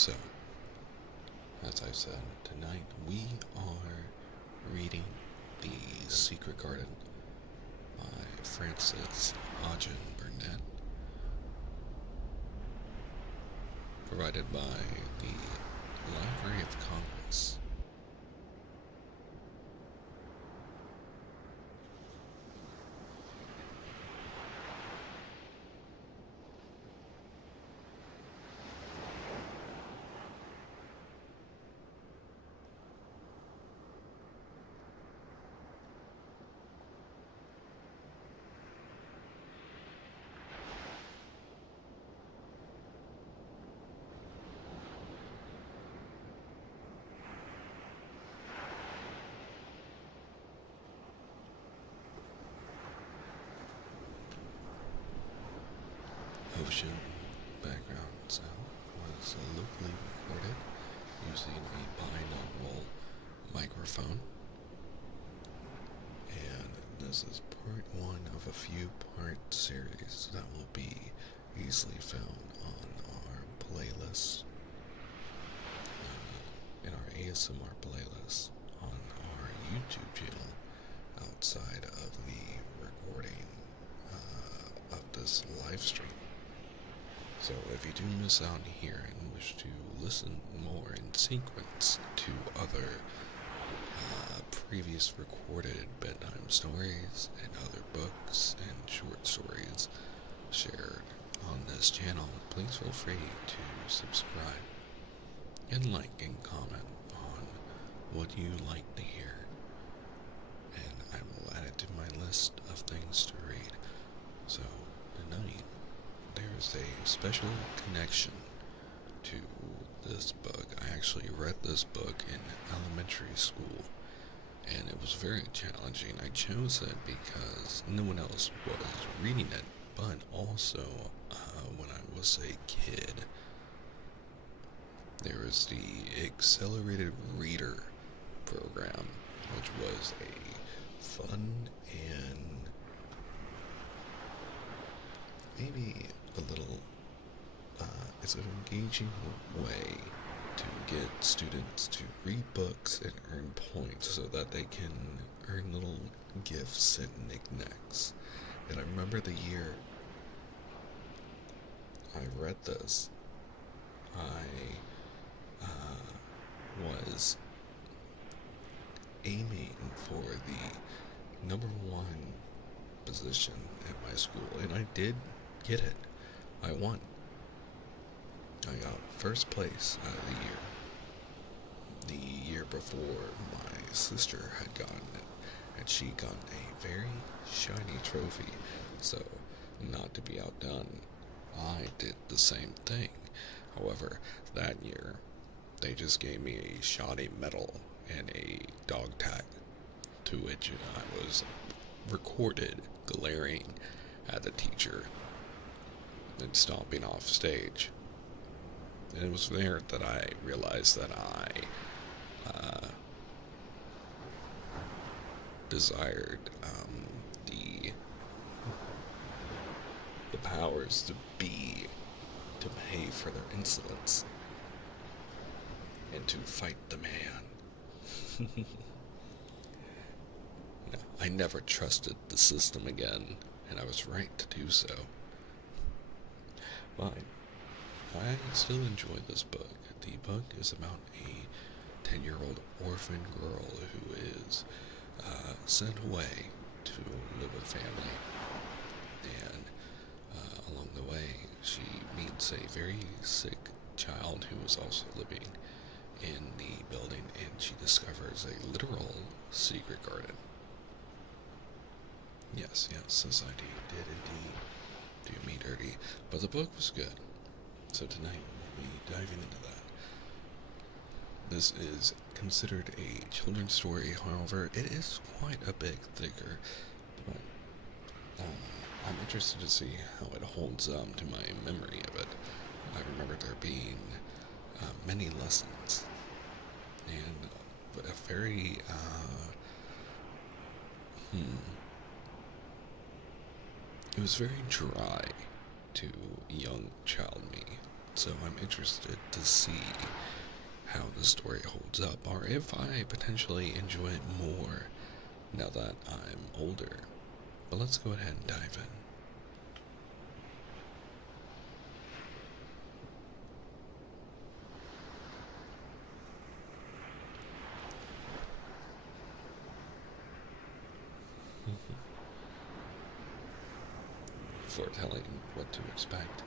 So, as I said, tonight we are reading The Secret Garden by Frances Hodgson-Burnett, provided by the Library of Congress. Ocean background sound was locally recorded using a binaural microphone, and this is part one of a few-part series that will be easily found on our playlist, in our ASMR playlist on our YouTube channel outside of the recording of this live stream. So if you do miss out here and wish to listen more in sequence to other previous recorded bedtime stories and other books and short stories shared on this channel, please feel free to subscribe and like and comment on what you like to hear, and I will add it to my list of things to read. So tonight, there's a special connection to this book. I actually read this book in elementary school, and it was very challenging. I chose it because no one else was reading it, but also when I was a kid, there was the Accelerated Reader program, which was a fun and maybe a little, it's an engaging way to get students to read books and earn points so that they can earn little gifts and knickknacks. And I remember the year I read this, I was aiming for the number one position at my school, and I did get it. I won. I got first place out of the year. The year before, my sister had gotten it, and she got a very shiny trophy. So, not to be outdone, I did the same thing. However, that year, they just gave me a shoddy medal and a dog tag, to which I was recorded glaring at the teacher and stomping off stage. And it was there that I realized that I desired the powers to pay for their insolence and to fight the man. No, I never trusted the system again, and I was right to do so. But I still enjoy this book. The book is about a 10-year-old orphan girl who is sent away to live with family, and along the way she meets a very sick child who is also living in the building, and she discovers a literal secret garden. Yes, society did indeed do me dirty, but the book was good. So tonight we'll be diving into that. This is considered a children's story, however, it is quite a bit thicker, but I'm interested to see how it holds up to my memory of it. I remember there being many lessons, and but a very it was very dry to young child me. So I'm interested to see how the story holds up, or if I potentially enjoy it more now that I'm older. But let's go ahead and dive in. Foretelling what to expect.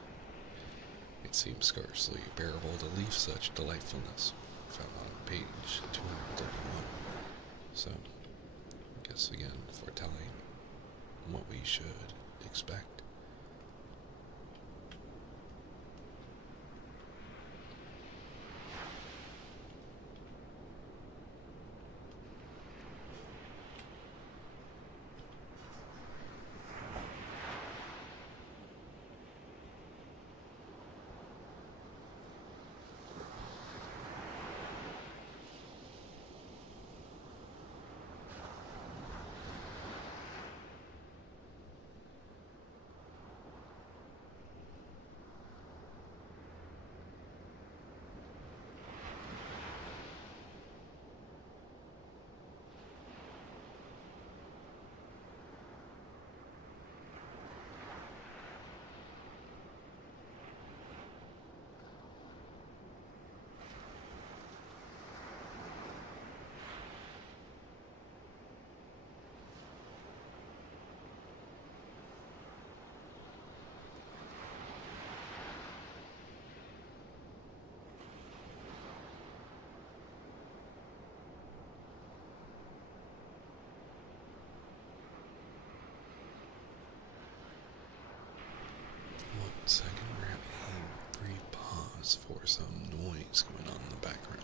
It seems scarcely bearable to leave such delightfulness, found on page 231. So, I guess again, foretelling what we should expect. One second, we're having a brief pause for some noise going on in the background.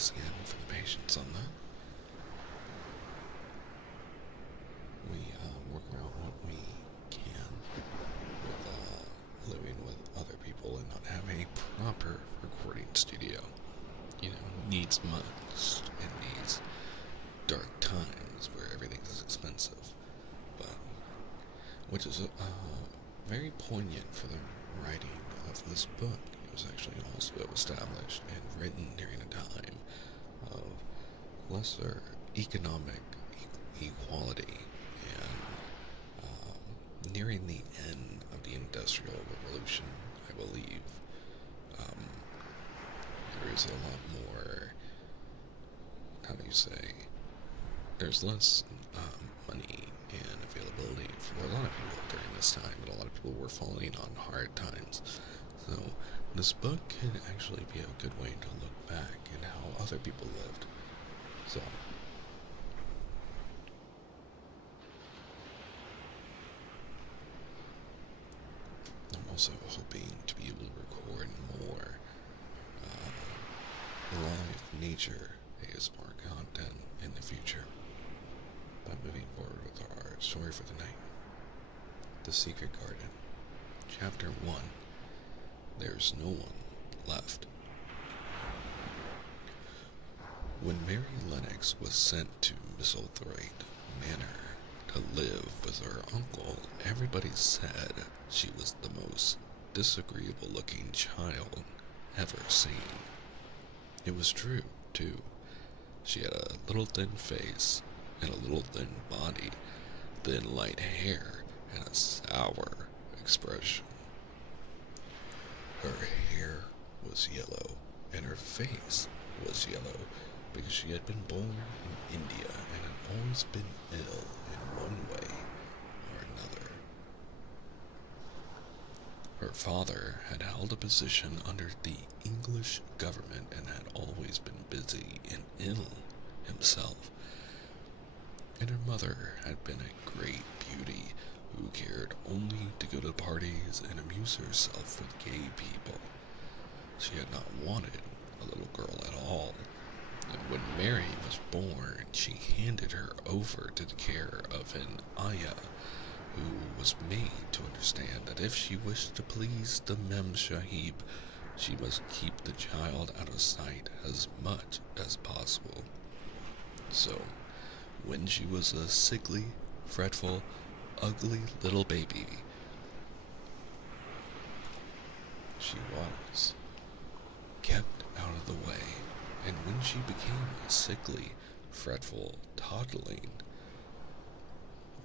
thanks again for the patience on that. We work around what we can with living with other people and not having a proper recording studio. Needs must in these dark times where everything is expensive. But which is very poignant for the writing of this book. It was actually also established and written during a time of lesser economic equality and nearing the end of the Industrial Revolution, I believe. There is a lot more, how do you say, there's less money and availability for a lot of people during this time, but a lot of people were falling on hard times. So this book could actually be a good way to look back at how other people lived. So I'm also hoping to be able to record more live nature ASMR content in the future. By moving forward with our story for the night. The Secret Garden. Chapter 1. There's no one left. When Mary Lennox was sent to Misselthwaite Manor to live with her uncle, everybody said she was the most disagreeable looking child ever seen. It was true, too. She had a little thin face and a little thin body, thin light hair, and a sour expression. Her hair was yellow, and her face was yellow, because she had been born in India and had always been ill in one way or another. Her father had held a position under the English government and had always been busy and ill himself. And her mother had been a great beauty who cared only to go to parties and amuse herself with gay people. She had not wanted a little girl at all, and when Mary was born, she handed her over to the care of an ayah, who was made to understand that if she wished to please the Mem Sahib, she must keep the child out of sight as much as possible. So, when she was a sickly, fretful, ugly little baby, she was kept out of the way, and when she became a sickly, fretful, toddling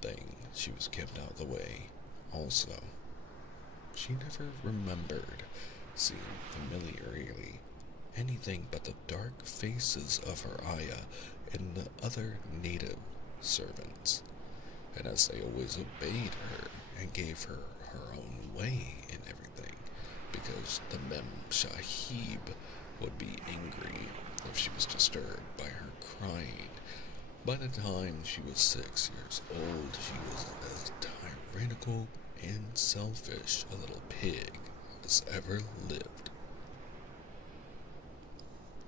thing, she was kept out of the way also. She never remembered seeing familiarly anything but the dark faces of her ayah and the other native servants, and as they always obeyed her and gave her her own way in everything, because the Mem Sahib would be angry if she was disturbed by her crying. By the time she was 6 years old, she was as tyrannical and selfish a little pig as ever lived.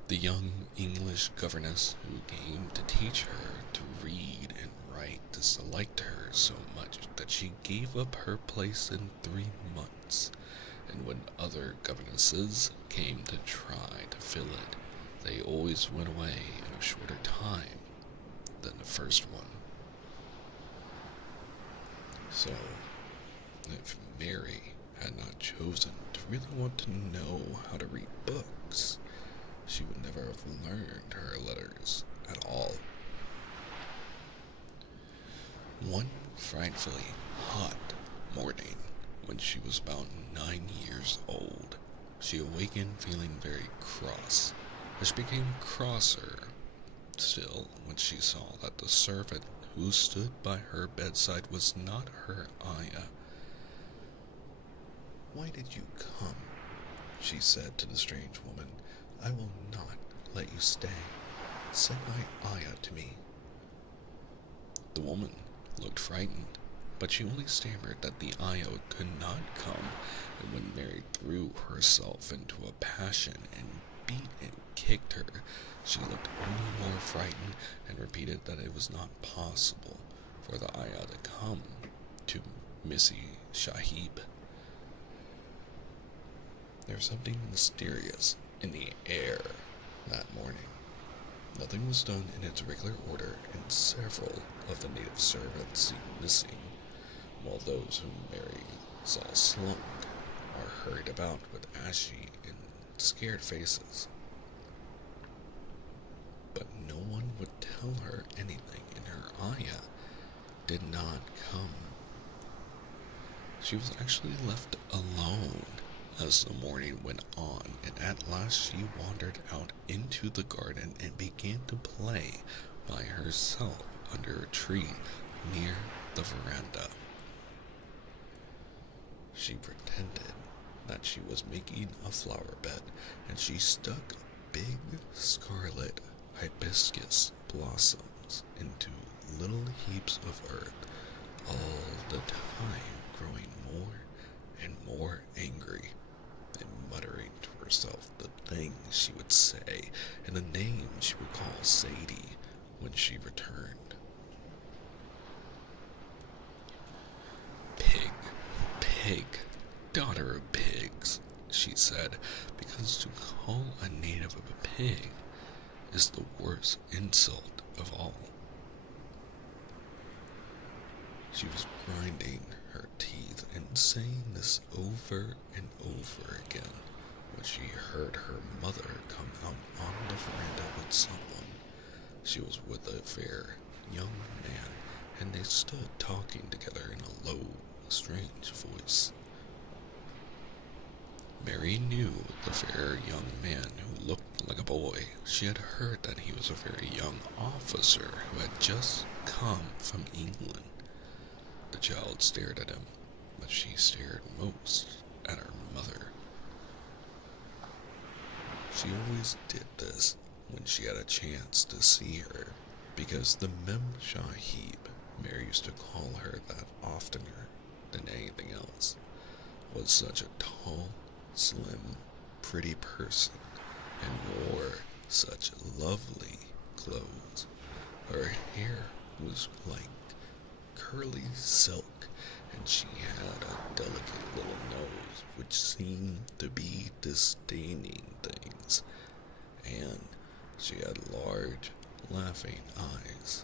The young English governess who came to teach her to read and write disliked her so much that she gave up her place in 3 months, and when other governesses came to try to fill it, they always went away in a shorter time than the first one. So, if Mary had not chosen to really want to know how to read books, she would never have learned her letters at all. One frightfully hot morning, when she was about 9 years old, she awakened feeling very cross, and she became crosser still when she saw that the servant who stood by her bedside was not her ayah. "Why did you come?" she said to the strange woman. "I will not let you stay. Send my ayah to me." The woman looked frightened, but she only stammered that the ayah could not come, and when Mary threw herself into a passion and beat and kicked her. She looked only more frightened and repeated that it was not possible for the ayah to come to Missy Shahib. There was something mysterious in the air that morning. Nothing was done in its regular order, and several of the native servants seemed missing, while those whom Mary saw slunk or hurried about with ashy and scared faces. But no one would tell her anything, and her ayah did not come. She was actually left alone as the morning went on, and at last she wandered out into the garden and began to play by herself under a tree near the veranda. She pretended that she was making a flower bed, and she stuck big scarlet hibiscus blossoms into little heaps of earth, all the time growing more and more angry and muttering to herself the things she would say and the name she would call Sadie when she returned. Pig, pig, daughter of pigs, she said, because to call a native of a pig is the worst insult of all. She was grinding her teeth and saying this over and over again when she heard her mother come out on the veranda with someone. She was with a fair young man, and they stood talking together in a low, strange voice. Mary knew the fair young man who looked like a boy. She had heard that he was a very young officer who had just come from England. The child stared at him, but she stared most at her mother. She always did this when she had a chance to see her, because the Mem Shahib, Mary used to call her that oftener than anything else, was such a tall, slim, pretty person, and wore such lovely clothes. Her hair was like curly silk, and she had a delicate little nose which seemed to be disdaining things, and she had large, laughing eyes.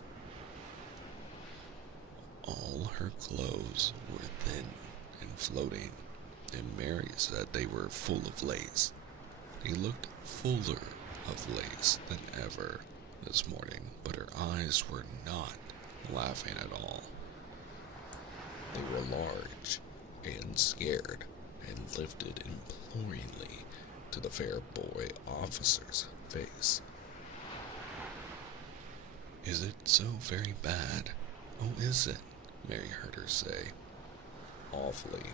All her clothes were thin and floating, and Mary said they were full of lace. They looked fuller of lace than ever this morning, but her eyes were not laughing at all. They were large and scared, and lifted imploringly to the fair boy officer's face. "Is it so very bad? Oh, is it?" Mary heard her say. "Awfully,"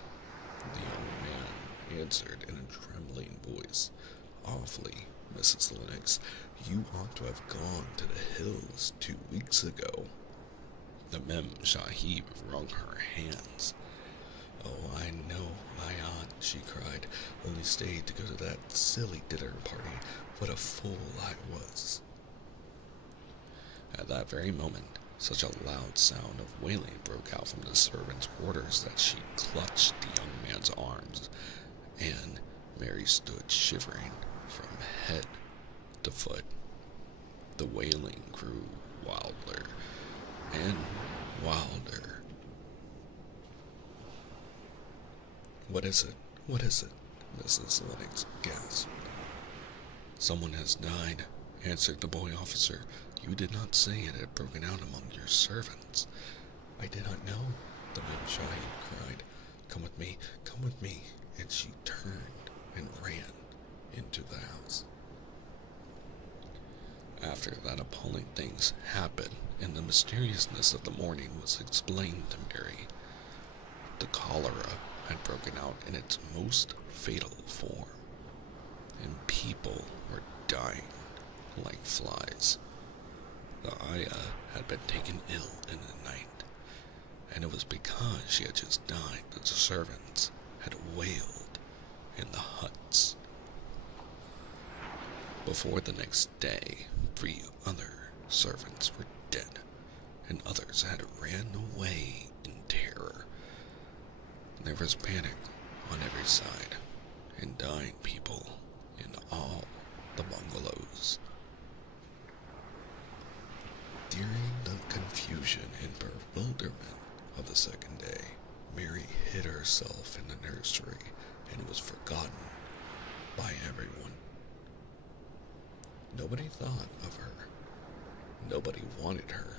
the young man answered in a trembling voice. "Awfully, Mrs. Lennox. You ought to have gone to the hills 2 weeks ago." The Mem Shahib wrung her hands. "Oh, I know, my aunt," she cried. "Only stayed to go to that silly dinner party. What a fool I was." At that very moment, such a loud sound of wailing broke out from the servants' quarters that she clutched the young man's arms, and Mary stood shivering from head to foot. The wailing grew wilder and wilder. "What is it? What is it?" Mrs. Lennox gasped. "Someone has died," answered the boy officer. "You did not say it had broken out among your servants." "I did not know," the Mem Shahib cried. Come with me," and she turned and ran into the house. After that, appalling things happened, and the mysteriousness of the morning was explained to Mary. The cholera had broken out in its most fatal form, and people were dying like flies. The ayah had been taken ill in the night, and it was because she had just died that the servants had wailed in the huts. Before the next day, 3 other servants were dead, and others had ran away in terror. There was panic on every side, and dying people in all the bungalows. During the confusion and bewilderment of the second day, Mary hid herself in the nursery and was forgotten by everyone. Nobody thought of her. Nobody wanted her.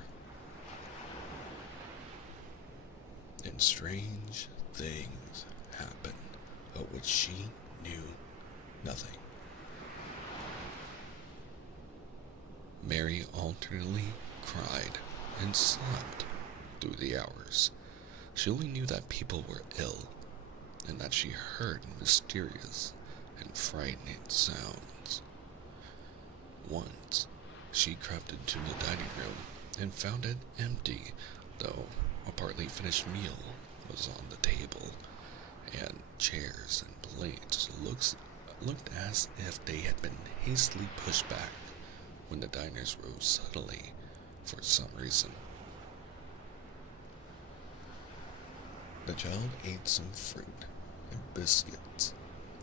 And strange things happened of which she knew nothing. Mary alternately cried and slept through the hours. She only knew that people were ill, and that she heard mysterious and frightening sounds. Once, she crept into the dining room and found it empty, though a partly finished meal was on the table, and chairs and plates looked as if they had been hastily pushed back when the diners rose suddenly for some reason. The child ate some fruit and biscuits,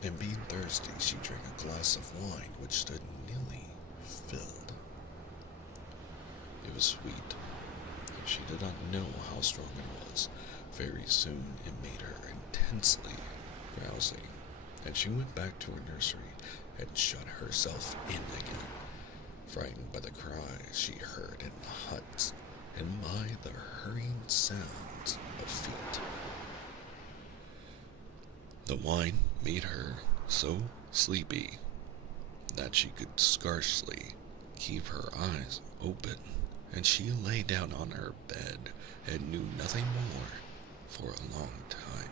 and being thirsty, she drank a glass of wine which stood nearly filled. It was sweet, and she did not know how strong it was. Very soon it made her intensely drowsy, and she went back to her nursery and shut herself in again, frightened by the cries she heard in the huts and by the hurrying sounds of feet. The wine made her so sleepy that she could scarcely keep her eyes open, and she lay down on her bed and knew nothing more for a long time.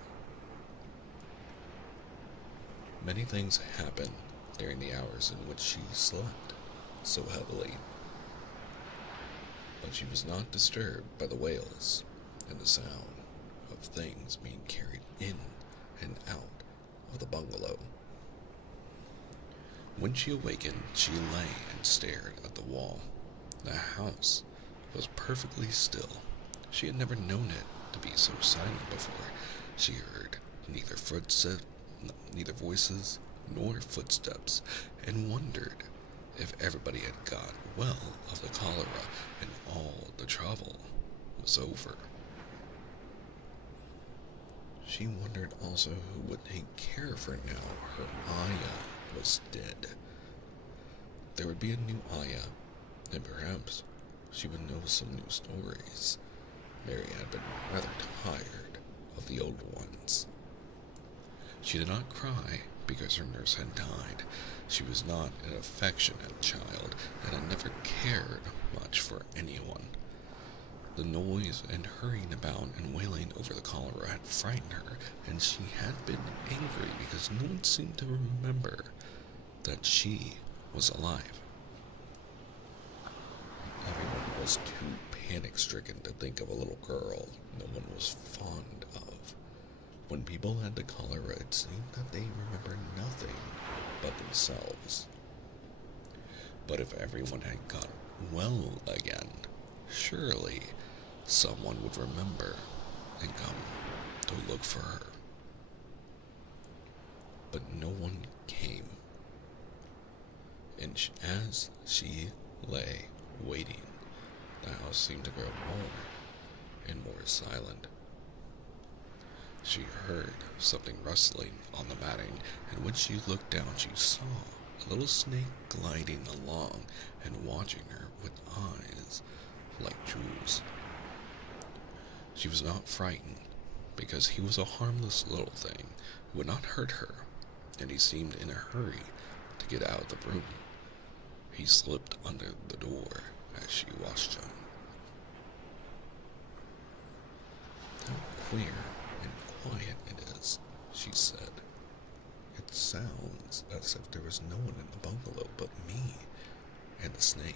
Many things happened during the hours in which she slept so heavily, but she was not disturbed by the wails and the sound of things being carried in and out of the bungalow. When she awakened, she lay and stared at the wall. The house was perfectly still. She had never known it to be so silent before. She heard neither voices nor footsteps, and wondered if everybody had got well of the cholera and all the trouble was over. She wondered also who would take care of her now her Aya was dead. There would be a new Aya, and perhaps she would know some new stories. Mary had been rather tired of the old ones. She did not cry because her nurse had died. She was not an affectionate child, and had never cared much for anyone. The noise and hurrying about and wailing over the cholera had frightened her, and she had been angry because no one seemed to remember that she was alive. Everyone was too panic-stricken to think of a little girl no one was fond of. When people had the cholera, it seemed that they remembered nothing but themselves. But if everyone had got well again, surely someone would remember and come to look for her. But no one came. And as she lay waiting, the house seemed to grow more and more silent. She heard something rustling on the matting, and when she looked down, she saw a little snake gliding along and watching her with eyes like jewels. She was not frightened, because he was a harmless little thing who would not hurt her, and he seemed in a hurry to get out of the room. He slipped under the door as she watched him. How queer and quiet it is, she said. It sounds as if there was no one in the bungalow but me and the snake.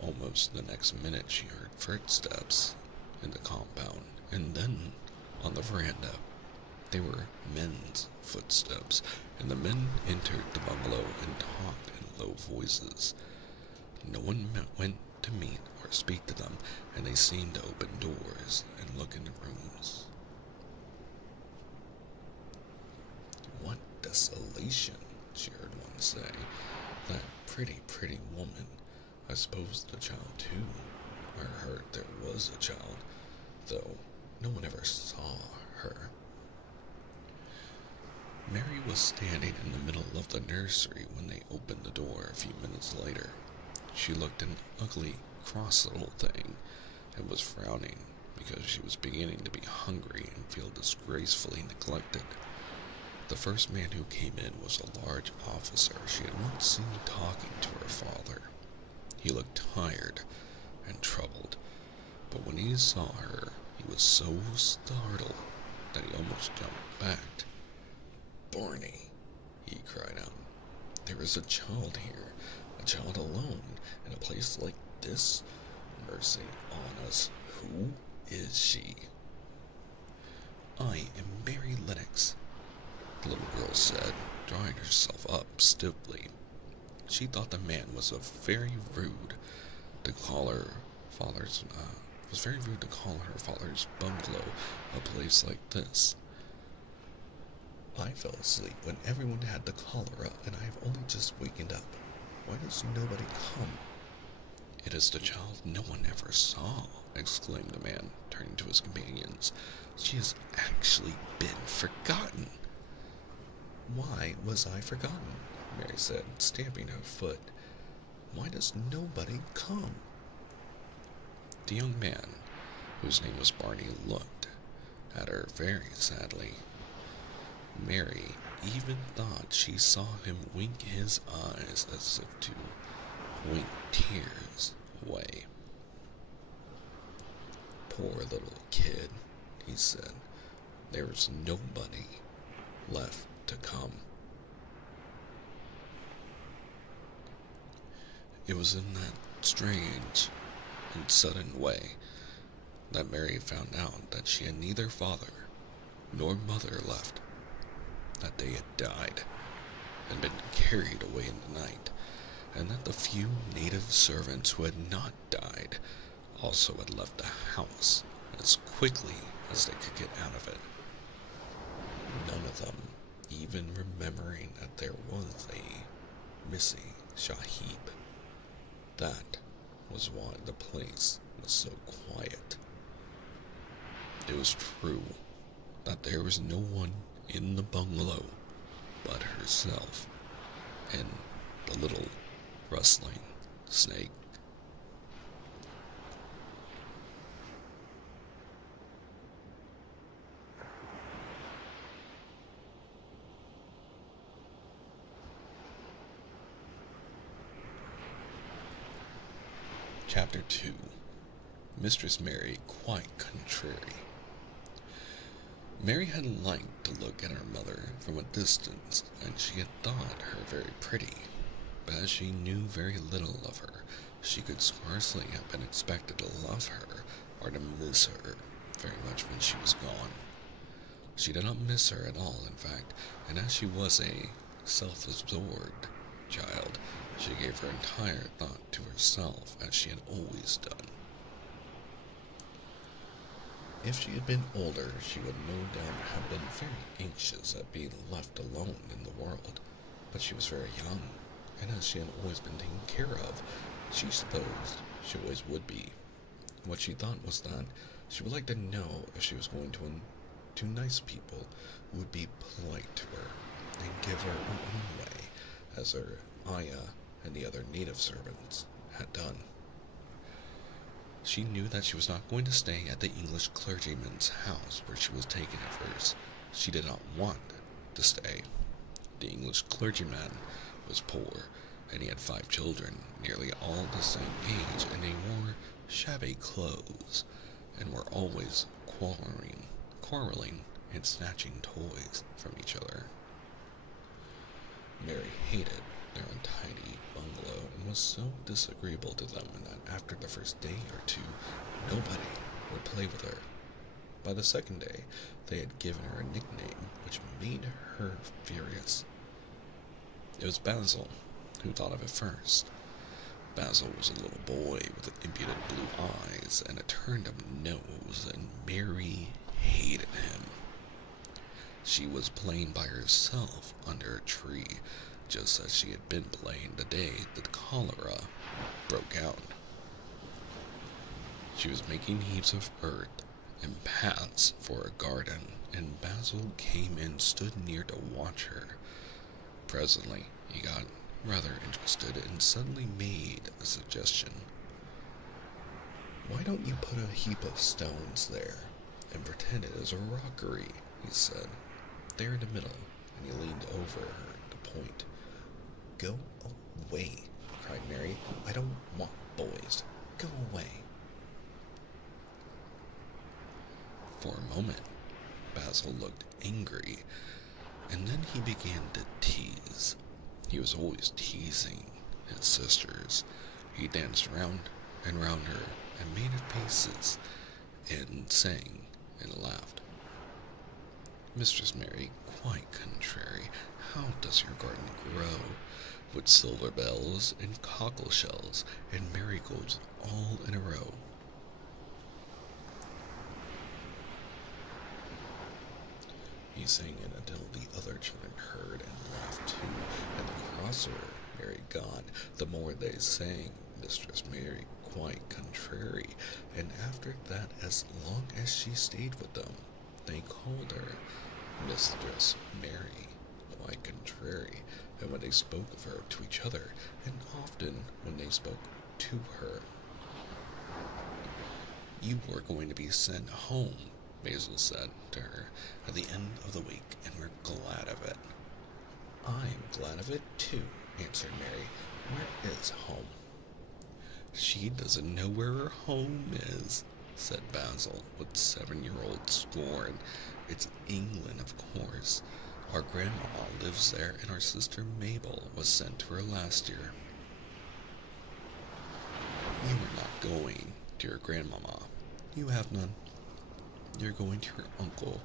Almost the next minute she heard footsteps in the compound, and then on the veranda. They were men's footsteps, and the men entered the bungalow and talked in low voices. No one went to meet or speak to them, and they seemed to open doors and look into rooms. "What desolation," she heard one say. "That pretty, pretty woman. I suppose the child, too. I heard there was a child, though no one ever saw her." Mary was standing in the middle of the nursery when they opened the door a few minutes later. She looked an ugly, cross little thing, and was frowning because she was beginning to be hungry and feel disgracefully neglected. The first man who came in was a large officer she had once seen talking to her father. He looked tired and troubled, but when he saw her, he was so startled that he almost jumped back. "Barney," he cried out, "there is a child here, a child alone, in a place like this. Mercy on us, who is she?" "I am Mary Lennox," the little girl said, drawing herself up stiffly. She thought the man was very rude to call her father's bungalow a place like this. "I fell asleep when everyone had the cholera, and I have only just wakened up. Why does nobody come?" "It is the child no one ever saw," exclaimed the man, turning to his companions. "She has actually been forgotten." "Why was I forgotten?" Mary said, stamping her foot. "Why does nobody come?" The young man, whose name was Barney, looked at her very sadly. Mary even thought she saw him wink his eyes as if to wink tears away. "Poor little kid," he said. "There's nobody left to come." It was in that strange and sudden way that Mary found out that she had neither father nor mother left, that they had died and been carried away in the night, and that the few native servants who had not died also had left the house as quickly as they could get out of it, none of them even remembering that there was a missing Shahib. That was why the place was so quiet. It was true that there was no one in the bungalow but herself and the little rustling snake. Chapter 2. Mistress Mary Quite Contrary. Mary had liked to look at her mother from a distance, and she had thought her very pretty, but as she knew very little of her, she could scarcely have been expected to love her or to miss her very much when she was gone. She did not miss her at all, in fact, and as she was a self-absorbed child, she gave her entire thought to herself, as she had always done. If she had been older, she would no doubt have been very anxious at being left alone in the world, but she was very young, and as she had always been taken care of, she supposed she always would be. What she thought was that she would like to know if she was going to nice people who would be polite to her and give her her own way, as her Aya and the other native servants had done. She knew that she was not going to stay at the English clergyman's house where she was taken at first. She did not want to stay. The English clergyman was poor, and he had 5 children, nearly all the same age, and they wore shabby clothes, and were always quarreling and snatching toys from each other. Mary hated their untidy bungalow and was so disagreeable to them that after the first day or two, nobody would play with her. By the second day, they had given her a nickname which made her furious. It was Basil who thought of it first. Basil was a little boy with impudent blue eyes and a turned-up nose, and Mary hated him. She was playing by herself under a tree, just as she had been playing the day that cholera broke out. She was making heaps of earth and paths for a garden, and Basil came and stood near to watch her. Presently, he got rather interested and suddenly made a suggestion. "Why don't you put a heap of stones there and pretend it is a rockery?" he said. "There in the middle," and he leaned over her to point. "Go away," cried Mary. "I don't want boys. Go away." For a moment, Basil looked angry, and then he began to tease. He was always teasing his sisters. He danced round and round her and made her faces and sang and laughed. "Mistress Mary, quite contrary, how does your garden grow, with silver bells and cockle shells and marigolds all in a row?" He sang it until the other children heard and laughed too, and the crosser Mary got, the more they sang "Mistress Mary, quite contrary," and after that, as long as she stayed with them, they called her Mistress Mary, quite contrary, and when they spoke of her to each other, and often when they spoke to her. "You were going to be sent home," Basil said to her at the end of the week, "and we're glad of it." "I'm glad of it too," answered Mary. "Where is home?" "She doesn't know where her home is," said Basil with 7-year-old scorn. "It's England, of course. Our grandmama lives there, and our sister Mabel was sent to her last year." "You are not going to your grandmama. You have none. You're going to your uncle.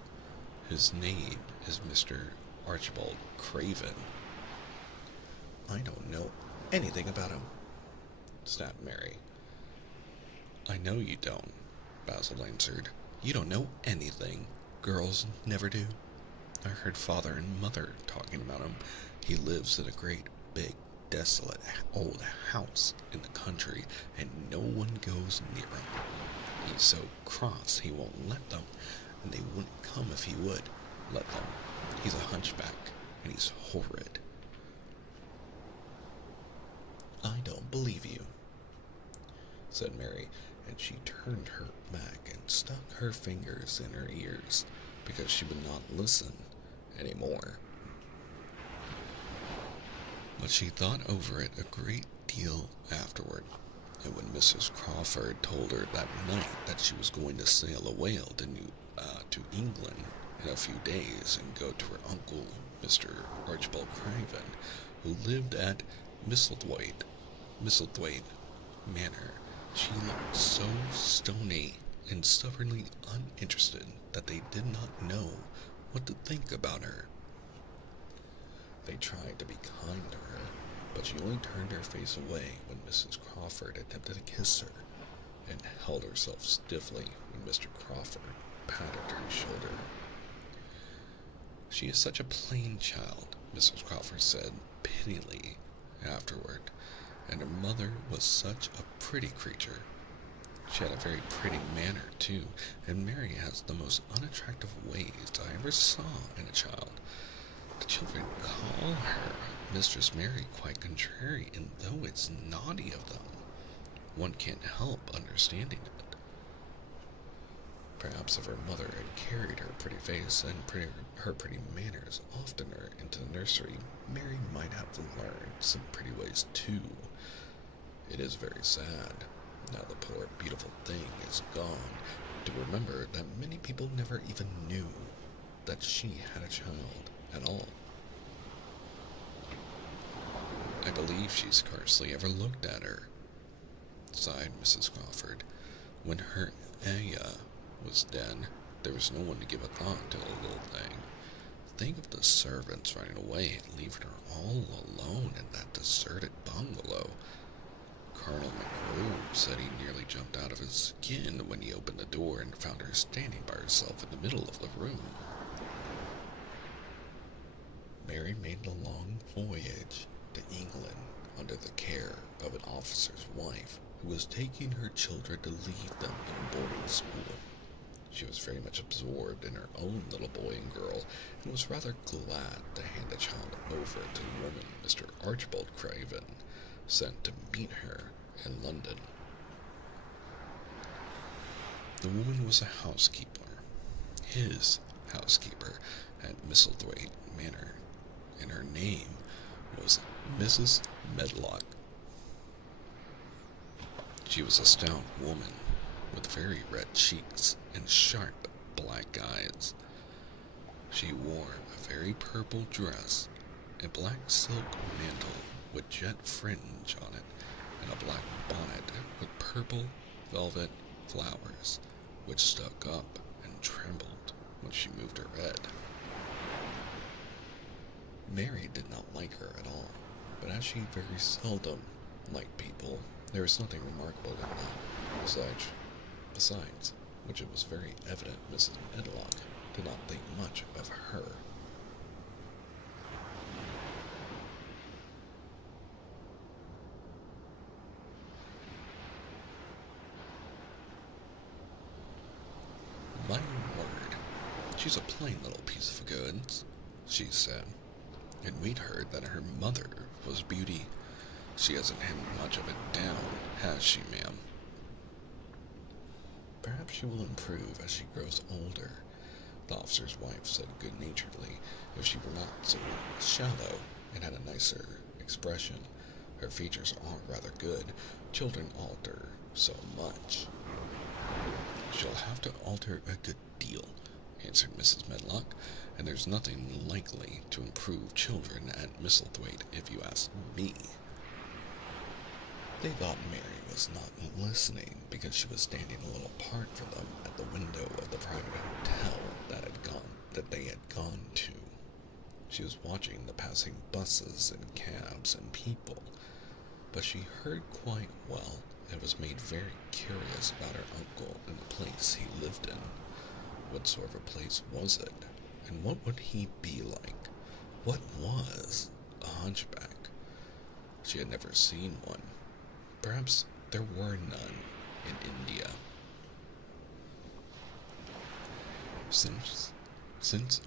His name is Mr. Archibald Craven." "I don't know anything about him," snapped Mary. "I know you don't," Basil answered. "You don't know anything. Girls never do. I heard father and mother talking about him. He lives in a great, big, desolate old house in the country, and no one goes near him. He's so cross he won't let them, and they wouldn't come if he would let them. He's a hunchback, and he's horrid." "I don't believe you," said Mary, and she turned her back and stuck her fingers in her ears, because she would not listen any more. But she thought over it a great deal afterward, and when Mrs. Crawford told her that night that she was going to sail a whale to England in a few days and go to her uncle, Mr. Archibald Craven, who lived at Misselthwaite Manor, she looked so stony and stubbornly uninterested that they did not know what to think about her. They tried to be kind to her, but she only turned her face away when Mrs. Crawford attempted to kiss her, and held herself stiffly when Mr. Crawford patted her shoulder. "She is such a plain child," Mrs. Crawford said pityingly afterward, "and her mother was such a pretty creature. She had a very pretty manner, too, and Mary has the most unattractive ways I ever saw in a child. The children call her Mistress Mary quite contrary, and though it's naughty of them, one can't help understanding it." Perhaps if her mother had carried her pretty face and her pretty manners oftener into the nursery, Mary might have learned some pretty ways too. It is very sad, now the poor beautiful thing is gone, to remember that many people never even knew that she had a child at all. "I believe she scarcely ever looked at her," sighed Mrs. Crawford. "When her Aya was dead, There was no one to give a thought to the little thing. Think of the servants running away and leaving her all alone in that deserted bungalow. Colonel McGrew said he nearly jumped out of his skin when he opened the door and found her standing by herself in the middle of the room. Mary made the long voyage to England under the care of an officer's wife who was taking her children to leave them in boarding school. She was very much absorbed in her own little boy and girl, and was rather glad to hand the child over to the woman Mr. Archibald Craven sent to meet her in London. The woman was a housekeeper, his housekeeper, at Misselthwaite Manor, and her name was Mrs. Medlock. She was a stout woman with very red cheeks and sharp black eyes. She wore a very purple dress, a black silk mantle with jet fringe on it, and a black bonnet with purple velvet flowers, which stuck up and trembled when she moved her head. Mary did not like her at all, but as she very seldom liked people, there was nothing remarkable in that. Besides which it was very evident Mrs. Medlock did not think much of her. My word, she's a plain little piece of goods, she said, and we'd heard that her mother was beauty. She hasn't had much of it down, has she, ma'am? Perhaps she will improve as she grows older, the officer's wife said good-naturedly. If she were not so shallow and had a nicer expression. Her features are rather good. Children alter so much. She'll have to alter a good deal, answered Mrs. Medlock, and there's nothing likely to improve children at Misselthwaite, if you ask me. They thought Mary was not listening because she was standing a little apart from them at the window of the private hotel that they had gone to. She was watching the passing buses and cabs and people, but she heard quite well and was made very curious about her uncle and the place he lived in. What sort of a place was it, and what would he be like? What was a hunchback? She had never seen one. Perhaps there were none in India. Since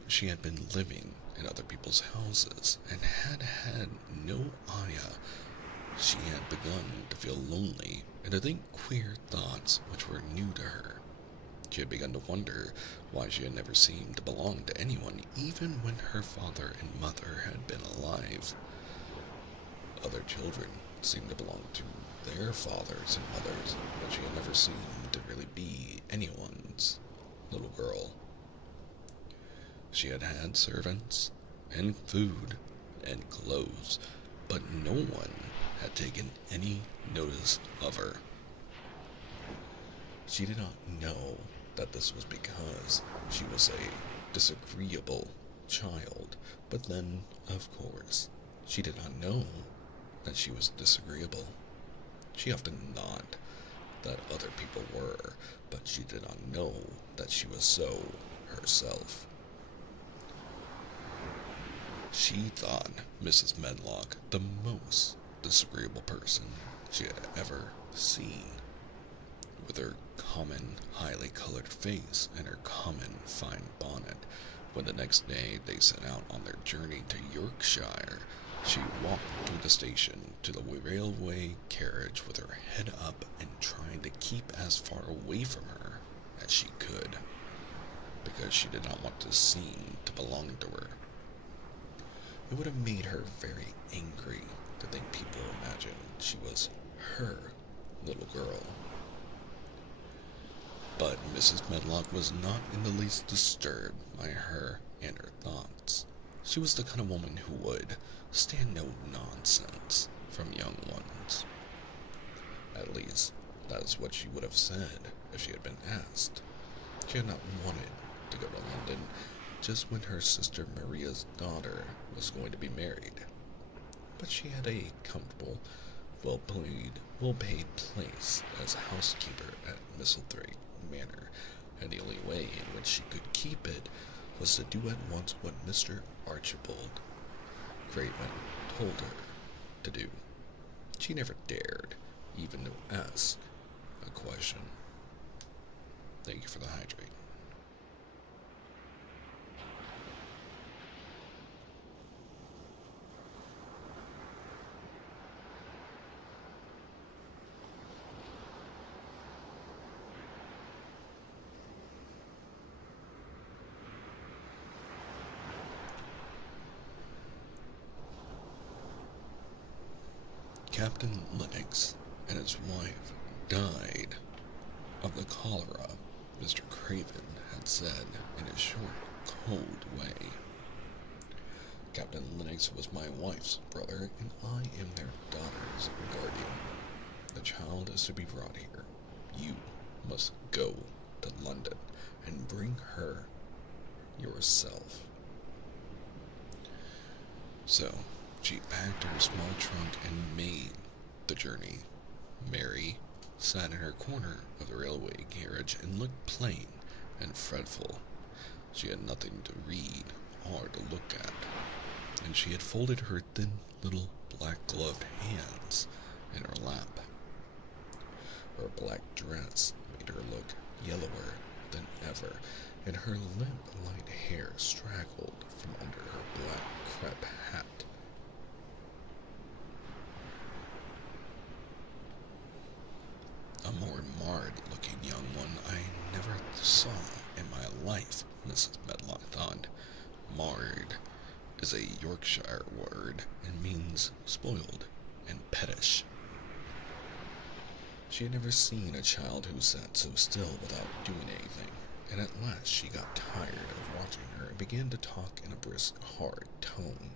she had been living in other people's houses and had had no ayah, she had begun to feel lonely and to think queer thoughts which were new to her. She had begun to wonder why she had never seemed to belong to anyone, even when her father and mother had been alive. Other children seemed to belong to their fathers and mothers, but she had never seemed to really be anyone's little girl. She had had servants, and food, and clothes, but no one had taken any notice of her. She did not know that this was because she was a disagreeable child, but then, of course, she did not know that she was disagreeable. She often thought that other people were, but she did not know that she was so herself. She thought Mrs. Medlock the most disagreeable person she had ever seen. With her common, highly colored face and her common, fine bonnet, when the next day they set out on their journey to Yorkshire, she walked to the station to the railway carriage with her head up and trying to keep as far away from her as she could, because she did not want to seem to belong to her. It would have made her very angry to think people imagined she was her little girl. But Mrs. Medlock was not in the least disturbed by her and her thoughts. She was the kind of woman who would stand no nonsense from young ones. At least, that is what she would have said if she had been asked. She had not wanted to go to London just when her sister Maria's daughter was going to be married. But she had a comfortable, well-paid place as housekeeper at Misselthwaite Manor, and the only way in which she could keep it was to do at once what Mr. Archibald Craven told her to do. She never dared even to ask a question. Thank you for the hydrate. Captain Lennox and his wife died of the cholera, Mr. Craven had said in a short, cold way. Captain Lennox was my wife's brother, and I am their daughter's guardian. The child is to be brought here. You must go to London and bring her yourself. So, she packed her small trunk and made the journey. Mary sat in her corner of the railway carriage and looked plain and fretful. She had nothing to read or to look at, and she had folded her thin little black-gloved hands in her lap. Her black dress made her look yellower than ever, and her limp light hair straggled from under her black crepe hat. A more marred-looking young one I never saw in my life, Mrs. Medlock thought. Marred is a Yorkshire word and means spoiled and pettish. She had never seen a child who sat so still without doing anything, and at last she got tired of watching her and began to talk in a brisk, hard tone.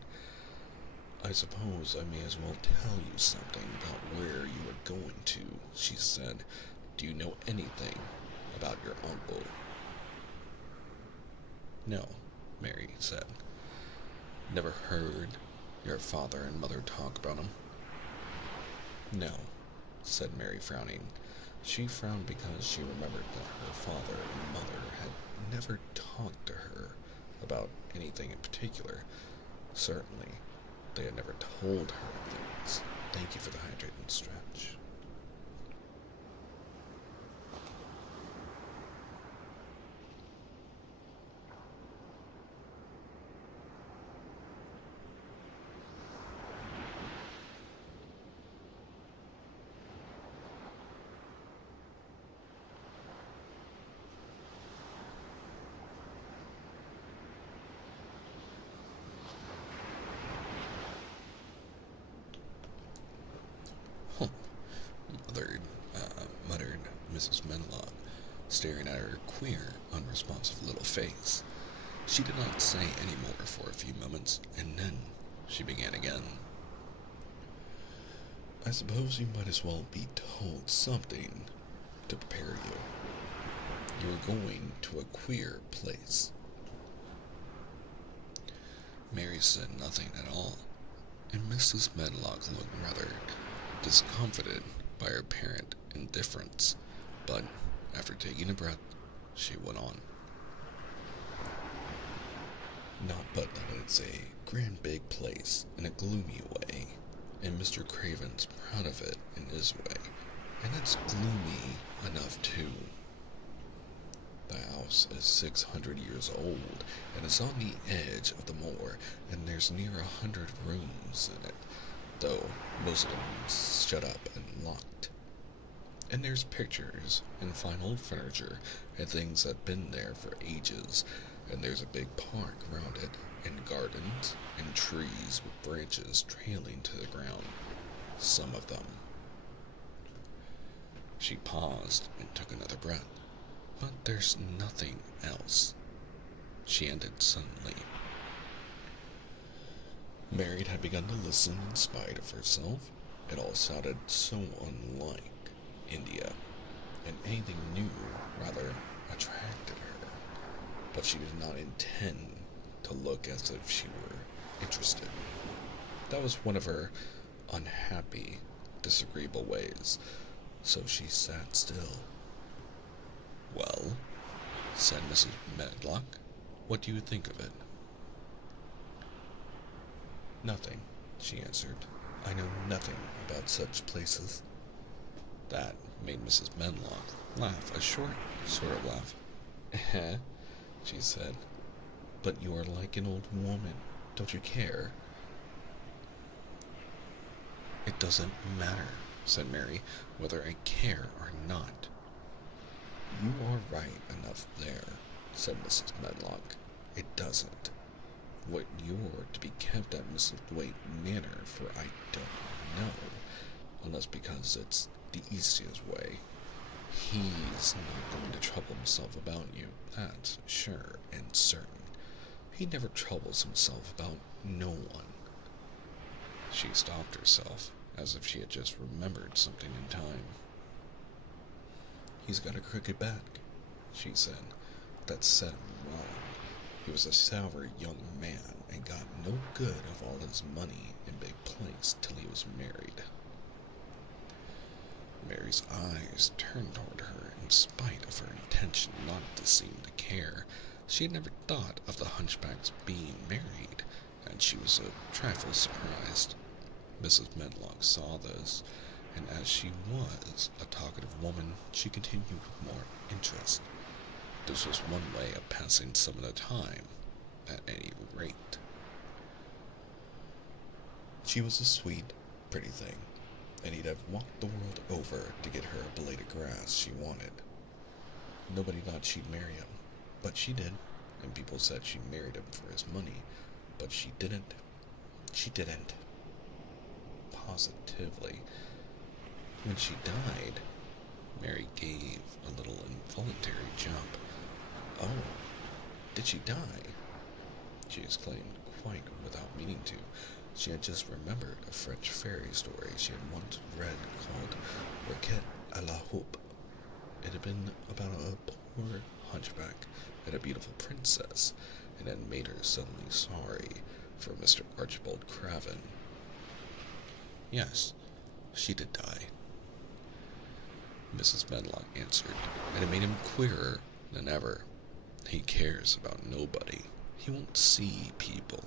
I suppose I may as well tell you something about where you are going to, she said. Do you know anything about your uncle? No, Mary said. Never heard your father and mother talk about him? No, said Mary, frowning. She frowned because she remembered that her father and mother had never talked to her about anything in particular. Certainly, they had never told her things. Thank you for the hydrate and stretch. Muttered Mrs. Medlock, staring at her queer, unresponsive little face. She did not say any more for a few moments, and then she began again. I suppose you might as well be told something to prepare you. You are going to a queer place. Mary said nothing at all, and Mrs. Medlock looked rather discomfited by her apparent indifference, but after taking a breath, she went on. Not but that it's a grand big place in a gloomy way, and Mr. Craven's proud of it in his way, and it's gloomy enough too. The house is 600 years old, and it's on the edge of the moor, and there's near 100 rooms in it, though most of them shut up and locked. And there's pictures and fine old furniture and things that've been there for ages, and there's a big park around it, and gardens and trees with branches trailing to the ground, some of them. She paused and took another breath. But there's nothing else, she ended suddenly. Mary had begun to listen in spite of herself. It all sounded so unlike India, and anything new rather attracted her. but she did not intend to look as if she were interested. That was one of her unhappy, disagreeable ways, so she sat still. "Well," said Mrs. Medlock, "what do you think of it?" "Nothing," she answered. "I know nothing about such places." That made Mrs. Medlock laugh, a short sort of laugh. "Eh?" she said. "But you are like an old woman. Don't you care?" "It doesn't matter," said Mary, "whether I care or not." "You are right enough there," said Mrs. Medlock. "It doesn't. What you're to be kept at Mrs. Waite Manor for I don't know, unless because it's the easiest way. He's not going to trouble himself about you, that's sure and certain. He never troubles himself about no one." She stopped herself, as if she had just remembered something in time. "He's got a crooked back," she said. "That set him wrong. He was a sour young man, and got no good of all his money in Big Place till he was married." Mary's eyes turned toward her in spite of her intention not to seem to care. She had never thought of the hunchback's being married, and she was a trifle surprised. Mrs. Medlock saw this, and as she was a talkative woman, she continued with more interest. This was one way of passing some of the time, at any rate. She was a sweet, pretty thing, and he'd have walked the world over to get her a blade of grass she wanted. Nobody thought she'd marry him, but she did, and people said she married him for his money, but she didn't. She didn't. Positively. When she died, Mary gave a little involuntary jump. "Oh, did she die?" she exclaimed, quite without meaning to. She had just remembered a French fairy story she had once read called Requête à la Houppe. It had been about a poor hunchback and a beautiful princess, and had made her suddenly sorry for Mr. Archibald Craven. "Yes, she did die," Mrs. Medlock answered, and it made him queerer than ever. He cares about nobody. He won't see people.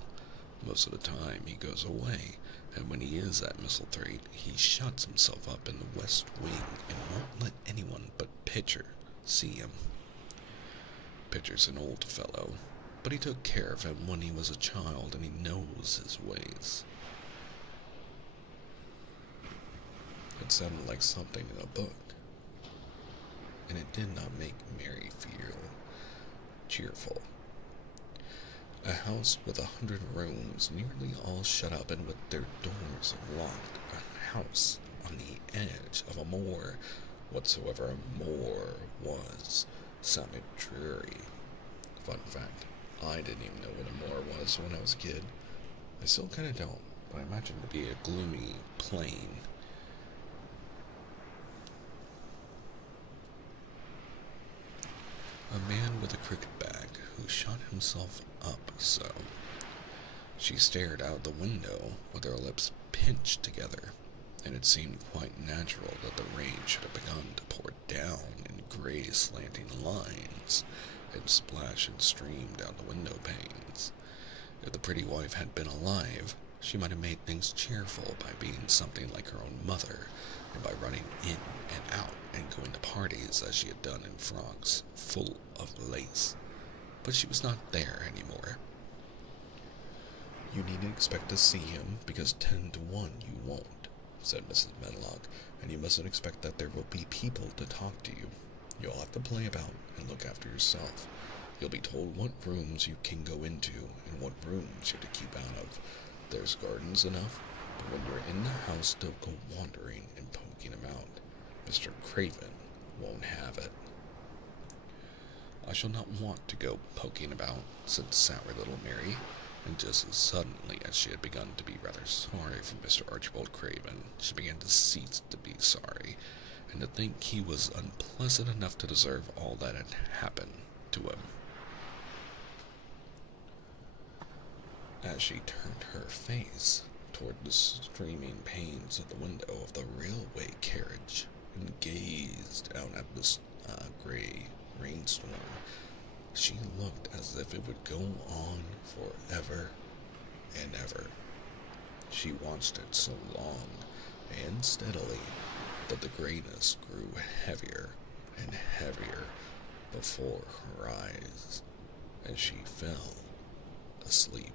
Most of the time he goes away, and when he is at Misselthwaite, he shuts himself up in the west wing and won't let anyone but Pitcher see him. Pitcher's an old fellow, but he took care of him when he was a child, and he knows his ways. It sounded like something in a book, and it did not make Mary feel cheerful. A house with 100 rooms, nearly all shut up and with their doors locked. A house on the edge of a moor, whatsoever a moor was, sounded dreary. Fun fact, I didn't even know what a moor was when I was a kid. I still kind of don't, but I imagine it to be a gloomy plain. A man with a crooked back who shot himself up so. She stared out the window with her lips pinched together, and it seemed quite natural that the rain should have begun to pour down in gray slanting lines and splash and stream down the window panes. If the pretty wife had been alive, she might have made things cheerful by being something like her own mother, and by running in and out and going to parties as she had done in frocks full of lace. But she was not there anymore. "You needn't expect to see him, because 10 to 1 you won't," said Mrs. Medlock, "and you mustn't expect that there will be people to talk to you. You'll have to play about and look after yourself. You'll be told what rooms you can go into and what rooms you're to keep out of. There's gardens enough, but when you're in the house, don't go wandering and poking about. Mr. Craven won't have it." "I shall not want to go poking about," said sour little Mary, and just as suddenly as she had begun to be rather sorry for Mr. Archibald Craven, she began to cease to be sorry, and to think he was unpleasant enough to deserve all that had happened to him. as she turned her face toward the streaming panes of the window of the railway carriage and gazed out at the gray rainstorm. She looked as if it would go on forever and ever. She watched it so long and steadily that the grayness grew heavier and heavier before her eyes as she fell asleep.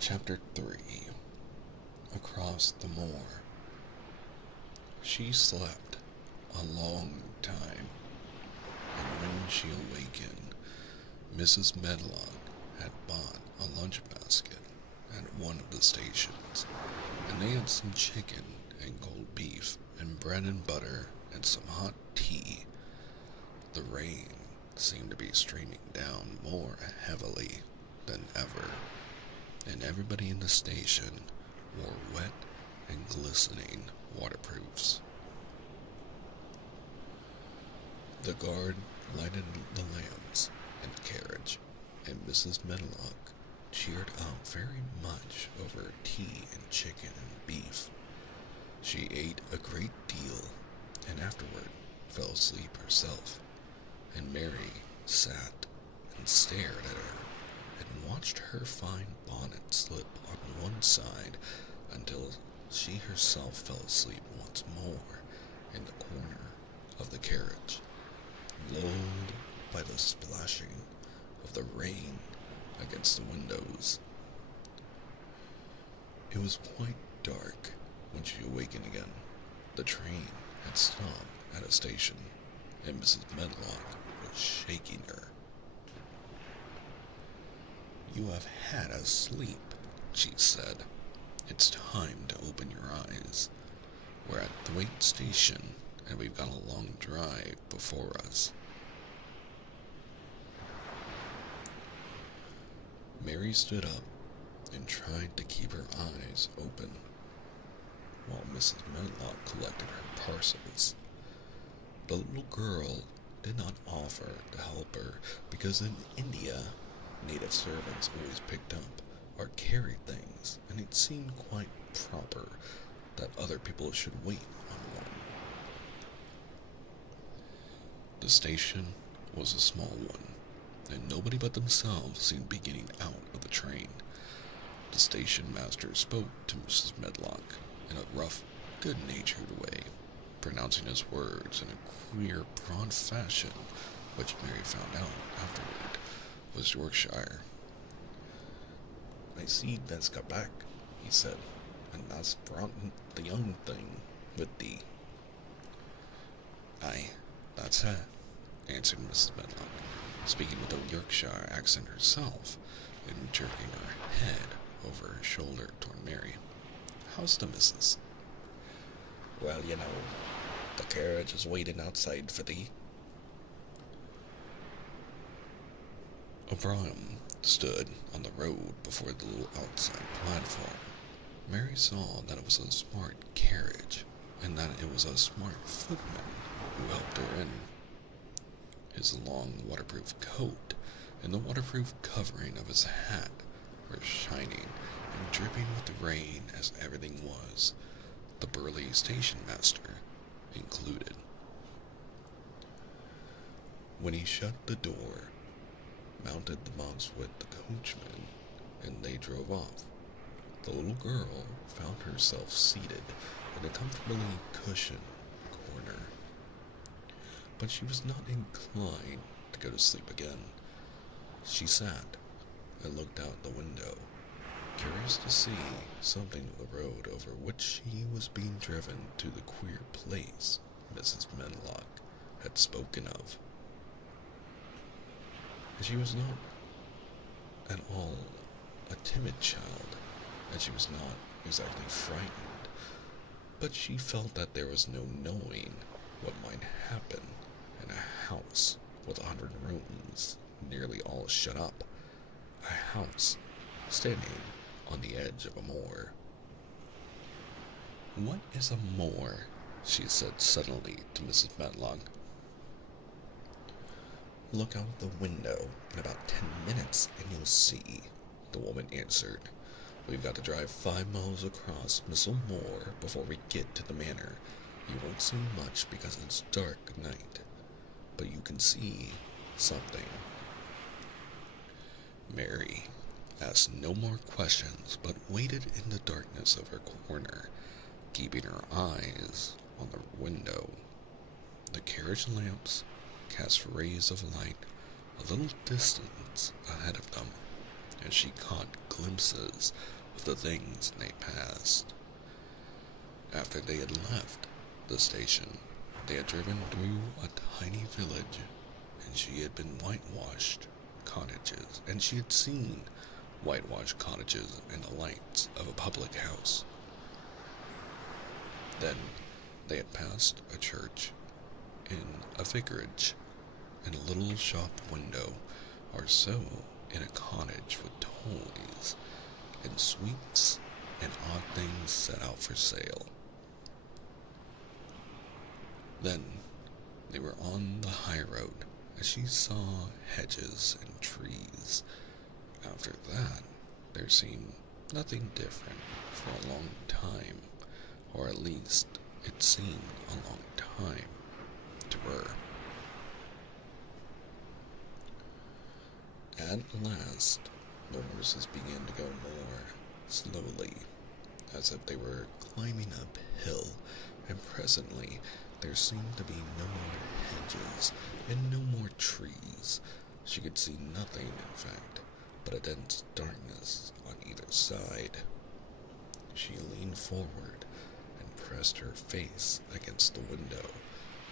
Chapter 3. Across the Moor. She slept a long time, and when she awakened, Mrs. Medlock had bought a lunch basket at one of the stations, and they had some chicken and cold beef and bread and butter and some hot tea. The rain seemed to be streaming down more heavily than ever, and everybody in the station wore wet and glistening waterproofs. The guard lighted the lamps in the carriage, and Mrs. Medlock cheered up very much over tea and chicken and beef. She ate a great deal, and afterward fell asleep herself, and Mary sat and stared at her and watched her fine bonnet slip on one side until she herself fell asleep once more in the corner of the carriage, lulled by the splashing of the rain against the windows. It was quite dark when she awakened again. The train had stopped at a station, and Mrs. Medlock was shaking her. "You have had a sleep," she said. "It's time to open your eyes. We're at the Waite station, and we've got a long drive before us." Mary stood up and tried to keep her eyes open, while Mrs. Medlock collected her parcels. The little girl did not offer to help her because in India, native servants always picked up or carried things, and it seemed quite proper that other people should wait on one. The station was a small one, and nobody but themselves seemed to be getting out of the train. The station master spoke to Mrs. Medlock in a rough, good-natured way, pronouncing his words in a queer, broad fashion, which Mary found out afterward was Yorkshire. "I see that's got back," he said, "and that's brought the young thing with thee." "Aye, that's her," answered Mrs. Medlock, speaking with a Yorkshire accent herself, and jerking her head over her shoulder toward Mary. "How's the missus?" "Well, you know, the carriage is waiting outside for thee." A brougham stood on the road before the little outside platform. Mary saw that it was a smart carriage, and that it was a smart footman who helped her in. His long waterproof coat and the waterproof covering of his hat were shining and dripping with the rain as everything was, the burly station master included. When he shut the door, mounted the box with the coachman, and they drove off, the little girl found herself seated in a comfortably cushioned corner. But she was not inclined to go to sleep again. She sat and looked out the window, curious to see something of the road over which she was being driven to the queer place Mrs. Medlock had spoken of. And she was not at all a timid child, and she was not exactly frightened, but she felt that there was no knowing what might happen in a house with 100 rooms, nearly all shut up. A house standing on the edge of a moor. "What is a moor?" she said suddenly to Mrs. Matlock. "Look out the window in about 10 minutes and you'll see," the woman answered. "We've got to drive 5 miles across Missile Moor before we get to the manor. You won't see much because it's dark at night, but you can see something." Mary asked no more questions, but waited in the darkness of her corner, keeping her eyes on the window. The carriage lamps cast rays of light a little distance ahead of them, and she caught glimpses of the things they passed. After they had left the station, they had driven through a tiny village, and she had been whitewashed cottages, and she had seen whitewashed cottages and the lights of a public house. Then they had passed a church and a vicarage, and a little shop window or so in a cottage with toys and sweets and odd things set out for sale. Then they were on the high road, and she saw hedges and trees. After that, there seemed nothing different for a long time, or at least it seemed a long time to her. At last, the horses began to go more slowly, as if they were climbing uphill, and presently there seemed to be no more hedges and no more trees. She could see nothing, in fact, but a dense darkness on either side. She leaned forward and pressed her face against the window,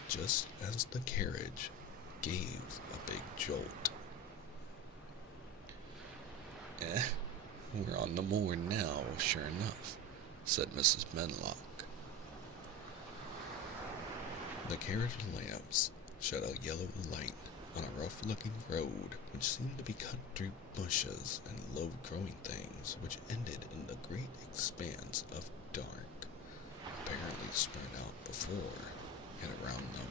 just as the carriage gave a big jolt. We're on the moor now, sure enough," said Mrs. Medlock. The carriage lamps shed a yellow light on a rough-looking road which seemed to be cut through bushes and low-growing things which ended in the great expanse of dark, apparently spread out before and around them.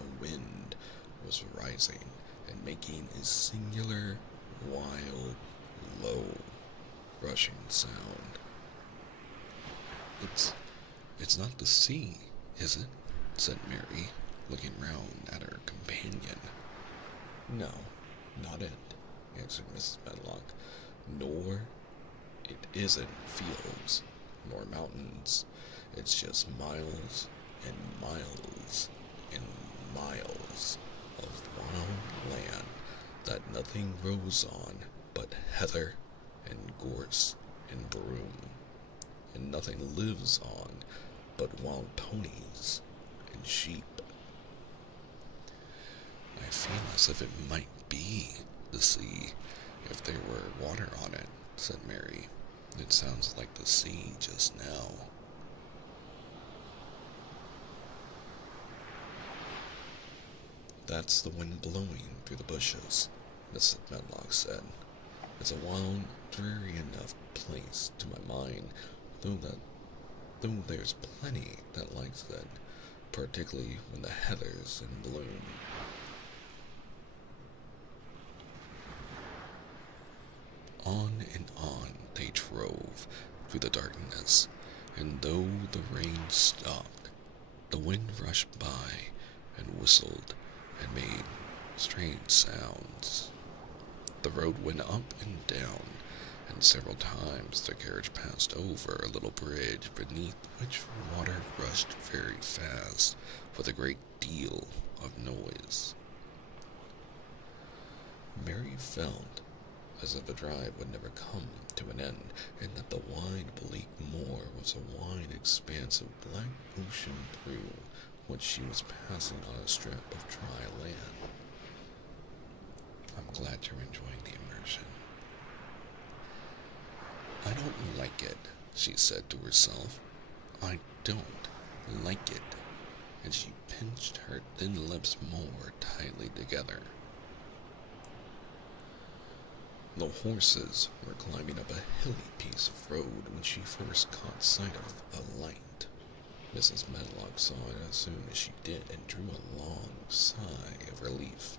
A wind was rising and making a singular, wild, low, rushing sound. It's not the sea, is it?" said Mary, looking round at her companion. "No, not it," answered Mrs. Medlock. "Nor it isn't fields, nor mountains. It's just miles and miles and miles of wild land that nothing grows on but heather and gorse and broom, and nothing lives on but wild ponies and sheep." "I feel as if it might be the sea if there were water on it," said Mary. "It sounds like the sea just now." "That's the wind blowing through the bushes," Mrs. Medlock said. "It's a wild, dreary enough place to my mind, though there's plenty that likes it, particularly when the heather's in bloom." On and on they drove through the darkness, and though the rain stopped, the wind rushed by and whistled and made strange sounds. The road went up and down, and several times the carriage passed over a little bridge beneath which water rushed very fast with a great deal of noise. Mary felt as if the drive would never come to an end, and that the wide, bleak moor was a wide expanse of black ocean through which she was passing on a strip of dry land. "I'm glad you're enjoying the immersion." "I don't like it," she said to herself. "I don't like it. and she pinched her thin lips more tightly together. The horses were climbing up a hilly piece of road when she first caught sight of a light. Mrs. Medlock saw it as soon as she did and drew a long sigh of relief.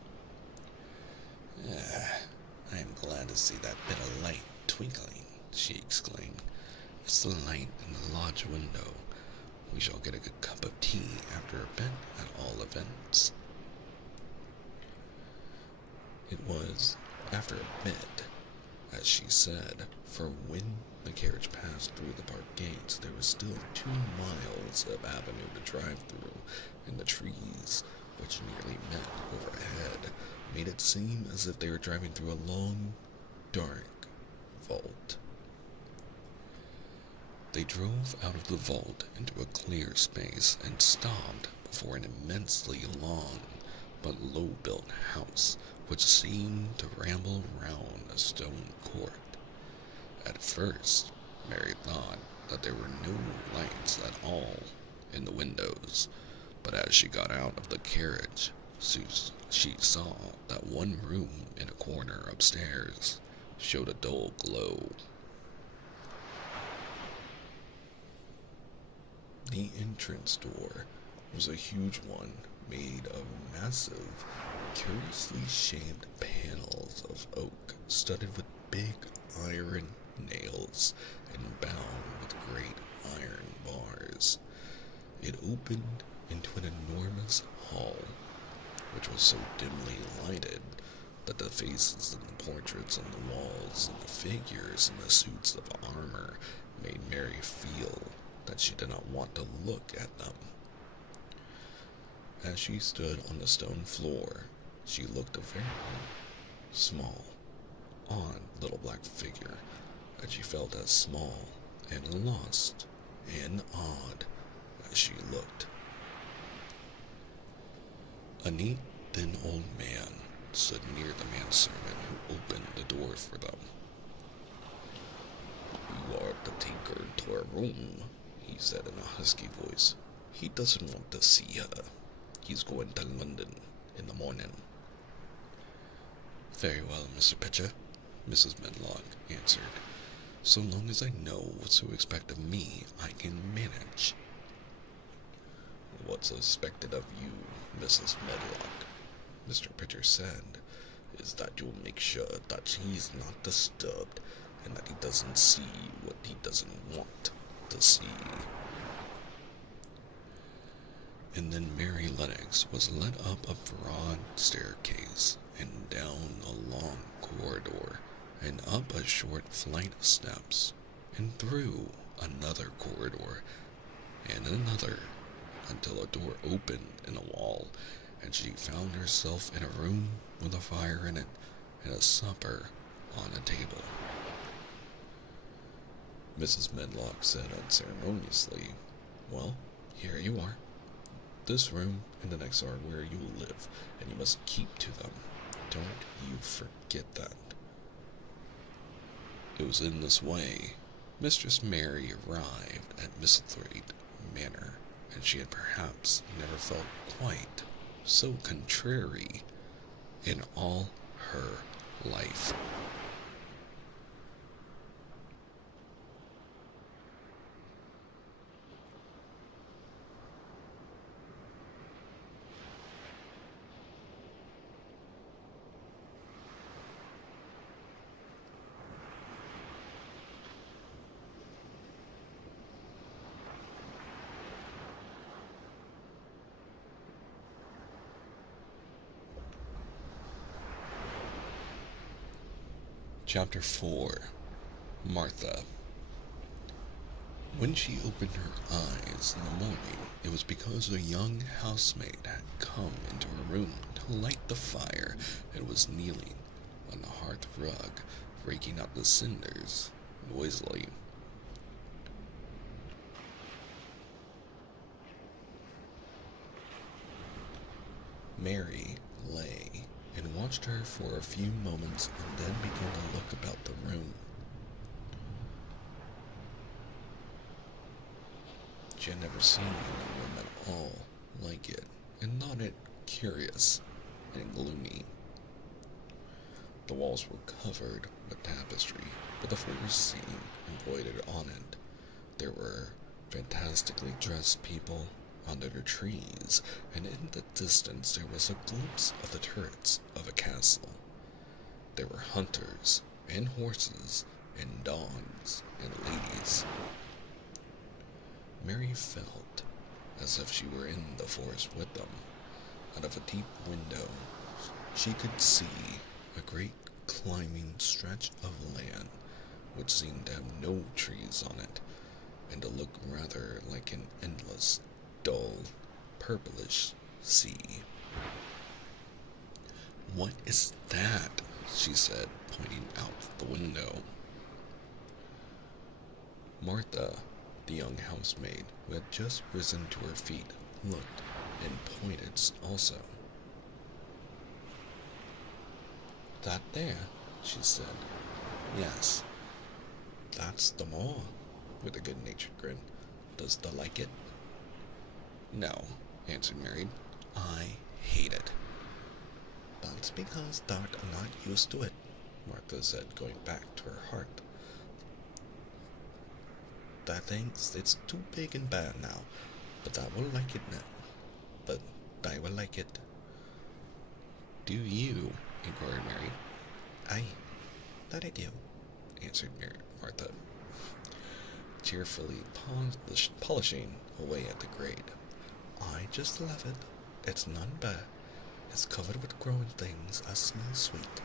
I am glad to see that bit of light twinkling, she exclaimed. It's the light in the lodge window. We shall get a good cup of tea after a bit, at all events. It was after a bit, as she said, for when the carriage passed through the park gates, there was still 2 miles of avenue to drive through, and the trees, which nearly met overhead, made it seem as if they were driving through a long, dark vault. They drove out of the vault into a clear space and stopped before an immensely long but low-built house which seemed to ramble round a stone court. At first, Mary thought that there were no lights at all in the windows, but as she got out of the carriage, she saw that one room in a corner upstairs showed a dull glow. The entrance door was a huge one made of massive, curiously shaped panels of oak studded with big iron nails and bound with great iron bars. It opened into an enormous hall, which was so dimly lighted that the faces and the portraits on the walls and the figures in the suits of armor made Mary feel that she did not want to look at them. As she stood on the stone floor, she looked a very small, odd little black figure, and she felt as small and lost and odd as she looked. A neat, thin old man stood near the manservant who opened the door for them. You are to take her to her room, he said in a husky voice. He doesn't want to see her. He's going to London in the morning. Very well, Mr. Pitcher, Mrs. Medlock answered. So long as I know what to expect of me, I can manage. What's expected of you, Mrs. Medlock, Mr. Pitcher said, is that you'll make sure that he's not disturbed and that he doesn't see what he doesn't want to see. And then Mary Lennox was led up a broad staircase and down a long corridor and up a short flight of steps and through another corridor and another until a door opened in a wall and she found herself in a room with a fire in it and a supper on a table. Mrs. Medlock said unceremoniously, Well, here you are. This room and the next are where you will live, and you must keep to them. Don't you forget that. It was in this way Mistress Mary arrived at Misselthwaite Manor, and she had perhaps never felt quite so contrary in all her life. Chapter 4. Martha. When she opened her eyes in the morning, it was because a young housemaid had come into her room to light the fire and was kneeling on the hearth rug, raking out the cinders noisily. Mary lay and watched her for a few moments and then began to look about the room. She had never seen the room at all like it and nodded, curious and gloomy. The walls were covered with tapestry, with a forest scene embroidered on it. There were fantastically dressed people under the trees, and in the distance there was a glimpse of the turrets of a castle. There were hunters, and horses, and dogs, and ladies. Mary felt as if she were in the forest with them. Out of a deep window, she could see a great climbing stretch of land, which seemed to have no trees on it, and to look rather like an endless, dull, purplish sea. "What is that?" she said, pointing out the window. Martha, the young housemaid, who had just risen to her feet, looked and pointed also. "That there," she said. "Yes, that's the mall," with a good-natured grin. "Does thou like it?" "No," answered Mary. "I hate it." "That's because thou'rt not used to it," Martha said, going back to her heart. "Thou thinks it's too big and bad now, but thou will like it now. But thou will like it." "Do you?" inquired Mary. "Aye, that I do," answered Martha, cheerfully polishing away at the grate. "I just love it. It's none bad. It's covered with growing things as smell sweet.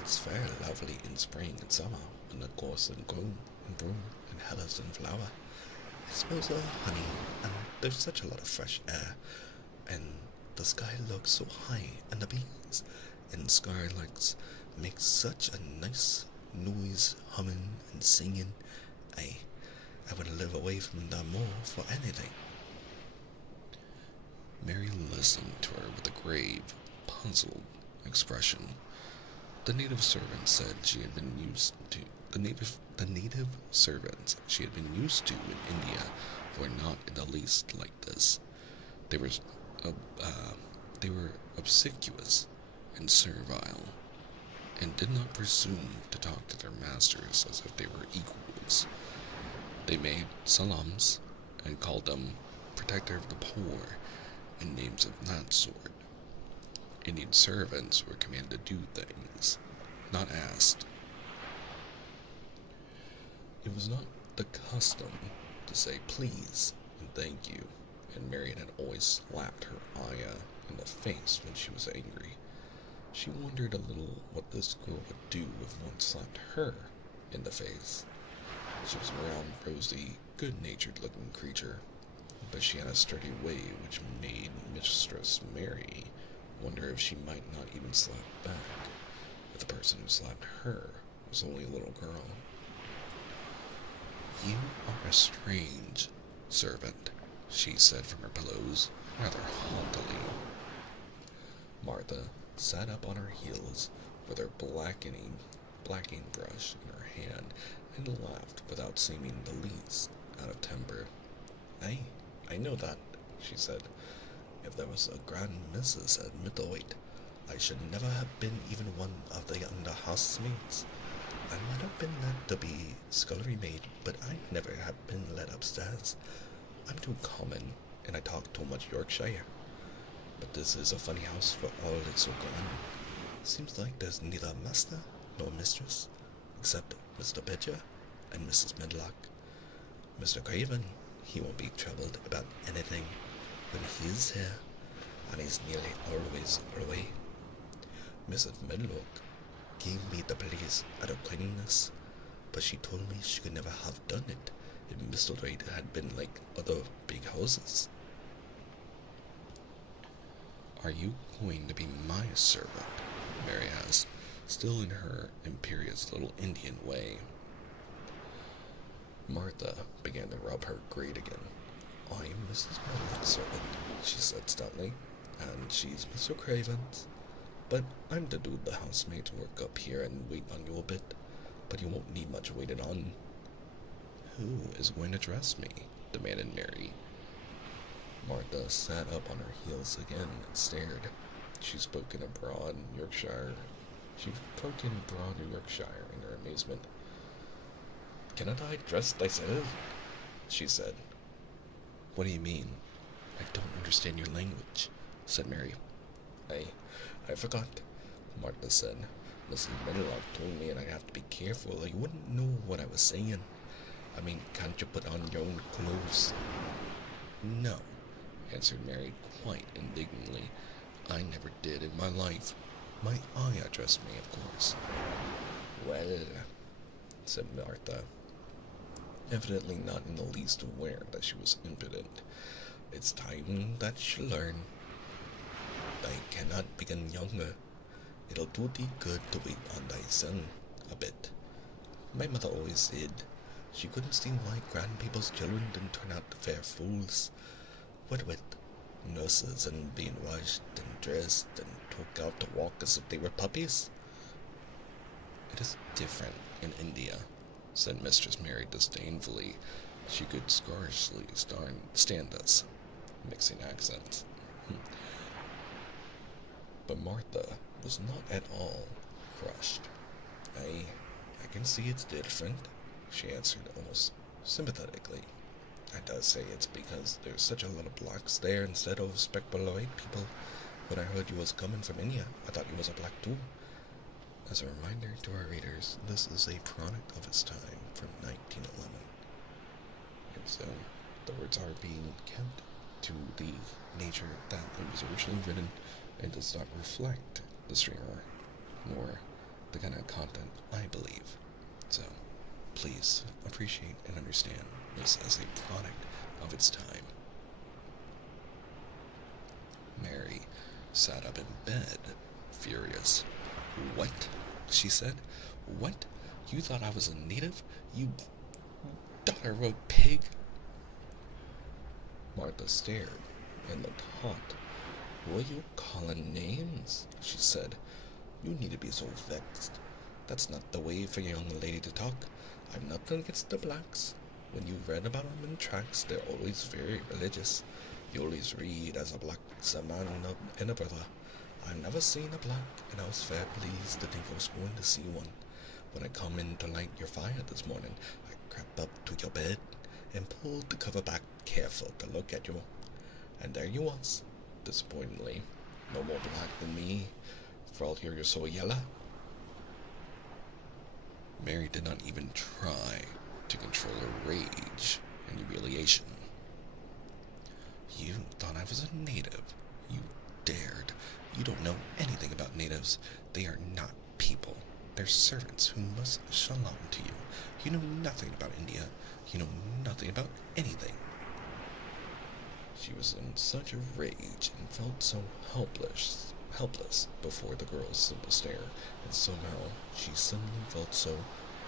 It's very lovely in spring and summer, when the gorse and grow and bloom and heathers and flower. It smells of honey, and there's such a lot of fresh air, and the sky looks so high, and the bees and skylarks make such a nice noise, humming and singing. I would live away from them all for anything." Mary listened to her with a grave, puzzled expression. The native servants said she had been used to the native servants she had been used to in India were not in the least like this. They were obsequious and servile, and did not presume to talk to their masters as if they were equals. They made salams and called them protector of the poor and names of that sort. Indian servants were commanded to do things, not asked. It was not the custom to say please and thank you, and Marian had always slapped her Aya in the face when she was angry. She wondered a little what this girl would do if one slapped her in the face. She was a round, rosy, good-natured looking creature, but she had a sturdy way which made Mistress Mary wonder if she might not even slap back, if the person who slapped her was only a little girl. "You are a strange servant," she said from her pillows, rather haughtily. Martha sat up on her heels with her blacking brush in her hand and laughed without seeming the least out of temper. "Aye, I know that," she said. "If there was a grand missus at Middleweight, I should never have been even one of the under housemaids. I might have been let to be scullery maid, but I'd never have been let upstairs. I'm too common, and I talk too much Yorkshire. But this is a funny house for all it's so grand. Seems like there's neither master nor mistress, except Mr. Pitcher and Mrs. Medlock. Mr. Craven, he won't be troubled about anything when he's here, and he's nearly always away. Mrs. Medlock gave me the place out of kindness, but she told me she could never have done it if Mistletoe had been like other big houses." "Are you going to be my servant?" Mary asked, still in her imperious little Indian way. Martha began to rub her grate again. "I'm Mrs. Medlock's servant," she said stoutly, "and she's Mr. Craven's. But I'm to do the housemaid's work up here and wait on you a bit, but you won't need much waiting on." "Who is going to dress me?" demanded Mary. Martha sat up on her heels again and stared. She spoke in broad Yorkshire in her amazement. "Cannot I dress thyself?" she said. "What do you mean? I don't understand your language," said Mary. I forgot," Martha said. "Mrs. Medlock told me and I'd have to be careful or you wouldn't know what I was saying. I mean, can't you put on your own clothes?" "No," answered Mary quite indignantly. "I never did in my life. My aunt dressed me, of course." "Well," said Martha, evidently not in the least aware that she was impudent, "it's time that you learn. I cannot begin younger. It'll do thee good to wait on thy son a bit. My mother always said she couldn't see why grand people's children didn't turn out fair fools. What with nurses and being washed and dressed and took out to walk as if they were puppies." "It is different in India," said Mistress Mary disdainfully. She could scarcely stand this, mixing accents. But Martha was not at all crushed. I can see it's different," she answered almost sympathetically. "I does say it's because there's such a lot of blacks there instead of respectable white people. When I heard you was coming from India, I thought you was a black too." As a reminder to our readers, this is a product of its time from 1911. And so the words are being kept to the nature that it was originally written and does not reflect the streamer nor the kind of content I believe. So please appreciate and understand this as a product of its time. Mary sat up in bed, furious. "What?" she said. "What? You thought I was a native? You daughter of a pig?" Martha stared and looked hot. "Were you calling names?" she said. "You need to be so vexed. That's not the way for a young lady to talk. I'm nothing against the blacks. When you read about 'em in tracts, they're always very religious. You always read as a black's a man and a brother. I've never seen a black, and I was fair pleased to think I was going to see one. When I come in to light your fire this morning, I crept up to your bed and pulled the cover back careful to look at you. And there you was, disappointingly, no more black than me, for all you're so yellow." Mary did not even try to control her rage and humiliation. "You thought I was a native. You dared. You don't know anything about natives. They are not people. They're servants who must shalom to you. You know nothing about India. You know nothing about anything." She was in such a rage and felt so helpless before the girl's simple stare, and somehow she suddenly felt so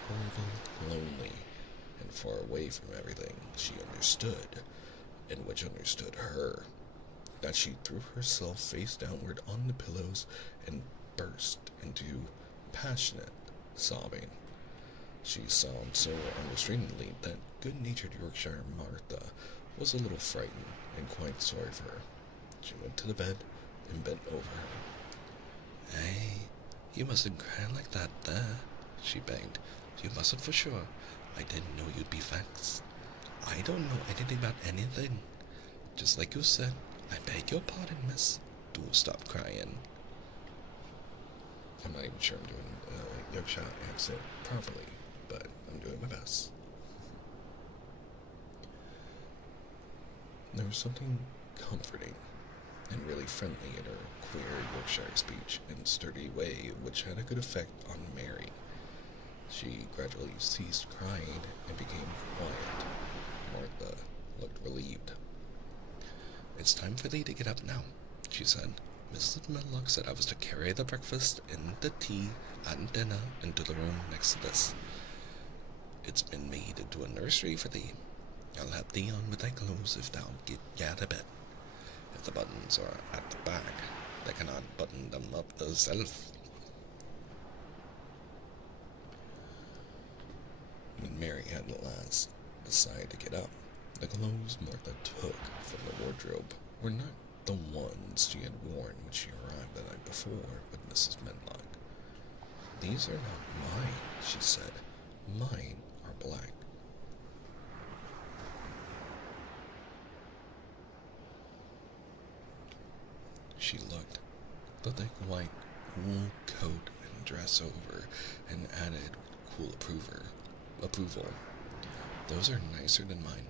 horribly lonely and far away from everything she understood, and which understood her, that she threw herself face downward on the pillows and burst into passionate sobbing. She sobbed so unrestrainedly that good-natured Yorkshire Martha was a little frightened and quite sorry for her. She went to the bed and bent over her. "Hey, you mustn't cry like that there," she begged. "You mustn't for sure. I didn't know you'd be vexed. I don't know anything about anything. Just like you said, I beg your pardon, miss. Do stop crying." I'm not even sure I'm doing a Yorkshire accent properly, but I'm doing my best. There was something comforting and really friendly in her queer Yorkshire speech and sturdy way which had a good effect on Mary. She gradually ceased crying and became quiet. Martha looked relieved. "It's time for thee to get up now," she said. "Mrs. Medlock said I was to carry the breakfast and the tea and dinner into the room next to this. It's been made into a nursery for thee. I'll help thee on with thy clothes if thou get out of bed. If the buttons are at the back, they cannot button them up themselves." When Mary had at last decided to get up, The clothes Martha took from the wardrobe were not the ones she had worn when she arrived the night before with Mrs. Medlock. "These are not mine," she said. "Mine are black." She looked. The thick white wool coat and dress over, and added with cool approval. "Those are nicer than mine."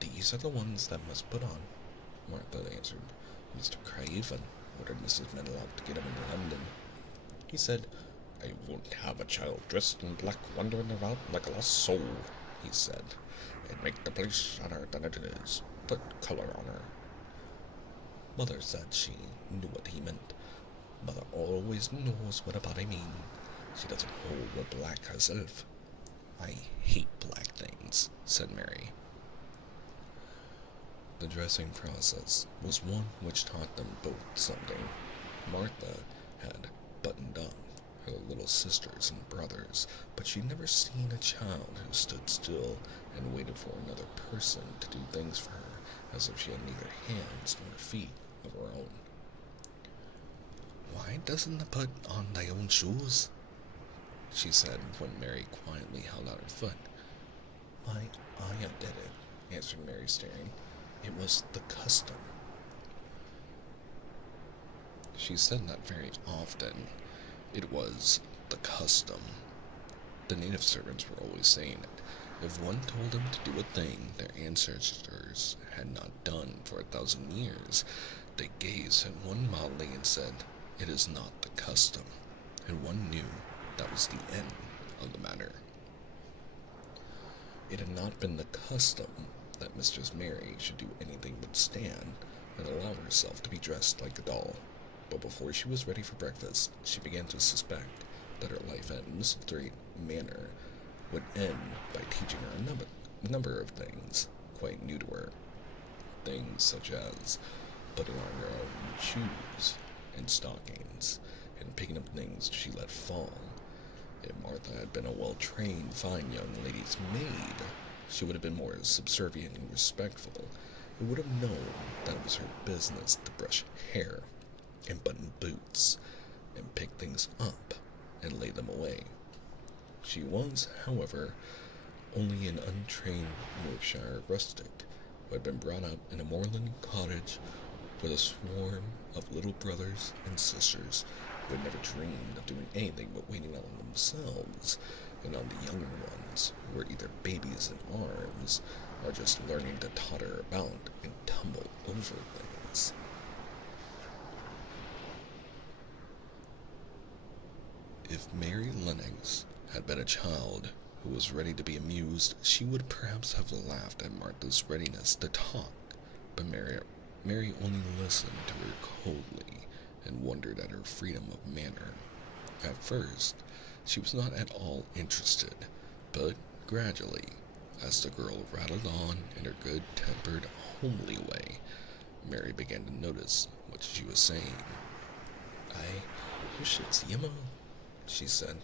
"These are the ones that must put on," Martha answered. "Mr. Craven ordered Mrs. Medlock to get him in London. He said, 'I won't have a child dressed in black wandering about like a lost soul,' he said. 'It'd make the place sadder than it is. Put color on her.' Mother said she knew what he meant. Mother always knows what a body means. She doesn't hold with black herself." "I hate black things," said Mary. The dressing process was one which taught them both something. Martha had buttoned up her little sisters and brothers, but she'd never seen a child who stood still and waited for another person to do things for her, as if she had neither hands nor feet of her own. "Why doesn't they put on their own shoes?" she said when Mary quietly held out her foot. "My aunt did it," answered Mary, staring. "It was the custom." She said that very often. It was the custom. The native servants were always saying it. If one told them to do a thing their ancestors had not done for 1,000 years, they gazed at one mildly and said, "It is not the custom," and one knew that was the end of the matter. It had not been the custom that Mistress Mary should do anything but stand and allow herself to be dressed like a doll, but before she was ready for breakfast, she began to suspect that her life at Misselthwaite Manor would end by teaching her a number of things quite new to her. Things such as putting on her own shoes and stockings, and picking up things she let fall. If Martha had been a well-trained, fine young lady's maid, she would have been more subservient and respectful, and would have known that it was her business to brush hair, and button boots, and pick things up, and lay them away. She was, however, only an untrained Yorkshire rustic, who had been brought up in a moorland cottage with a swarm of little brothers and sisters who had never dreamed of doing anything but waiting on themselves and on the younger ones, who were either babies in arms or just learning to totter about and tumble over things. If Mary Lennox had been a child who was ready to be amused, she would perhaps have laughed at Martha's readiness to talk, but Mary only listened to her coldly and wondered at her freedom of manner. At first, she was not at all interested, but gradually, as the girl rattled on in her good-tempered, homely way, Mary began to notice what she was saying. You should see 'em all," she said.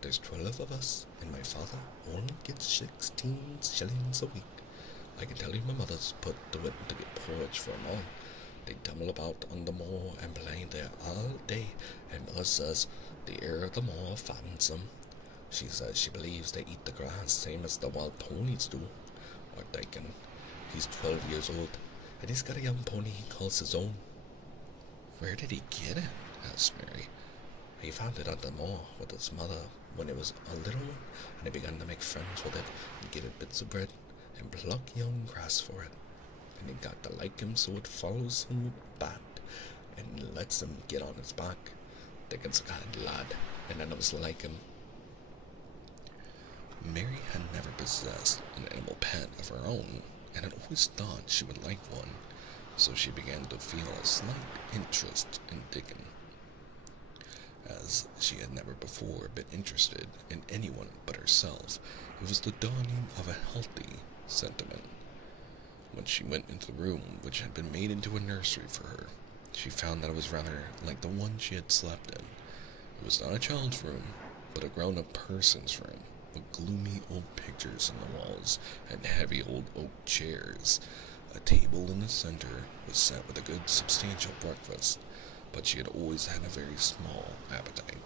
"There's 12 of us, and my father only gets 16 shillings a week. I can tell you my mother's put to it to get porridge for 'em all. They tumble about on the moor and play there all day, and mother says the air of the moor fattens 'em. She says she believes they eat the grass same as the wild ponies do. Or thinking, he's 12 years old, and he's got a young pony he calls his own." "Where did he get it?" asked Mary. "He found it on the moor with his mother when it was a little one, and he began to make friends with it and give it bits of bread and pluck young grass for it. And he got to like him, so it follows him back and lets him get on its back. Dickens a kind lad, and none of us like him." Mary had never possessed an animal pet of her own, and had always thought she would like one, so she began to feel a slight interest in Dickon, as she had never before been interested in anyone but herself. It was the dawning of a healthy sentiment. When she went into the room which had been made into a nursery for her, she found that it was rather like the one she had slept in. It was not a child's room, but a grown-up person's room. with gloomy old pictures on the walls and heavy old oak chairs. A table in the center was set with a good substantial breakfast, but she had always had a very small appetite.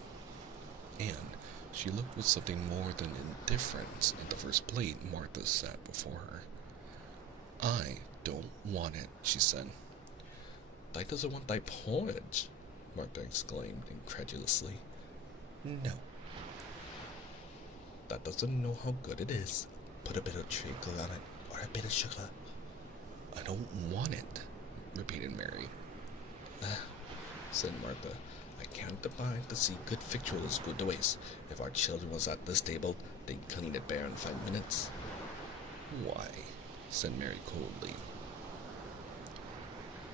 And she looked with something more than indifference at the first plate Martha set before her. "I don't want it," she said. "Thy doesn't want thy porridge," Martha exclaimed incredulously. "No. That doesn't know how good it is. Put a bit of treacle on it, or a bit of sugar." "I don't want it," repeated Mary. Said Martha. "I can't abide to see good victuals go to waste. If our children was at this table, they'd clean it bare in 5 minutes." "Why?" said Mary coldly.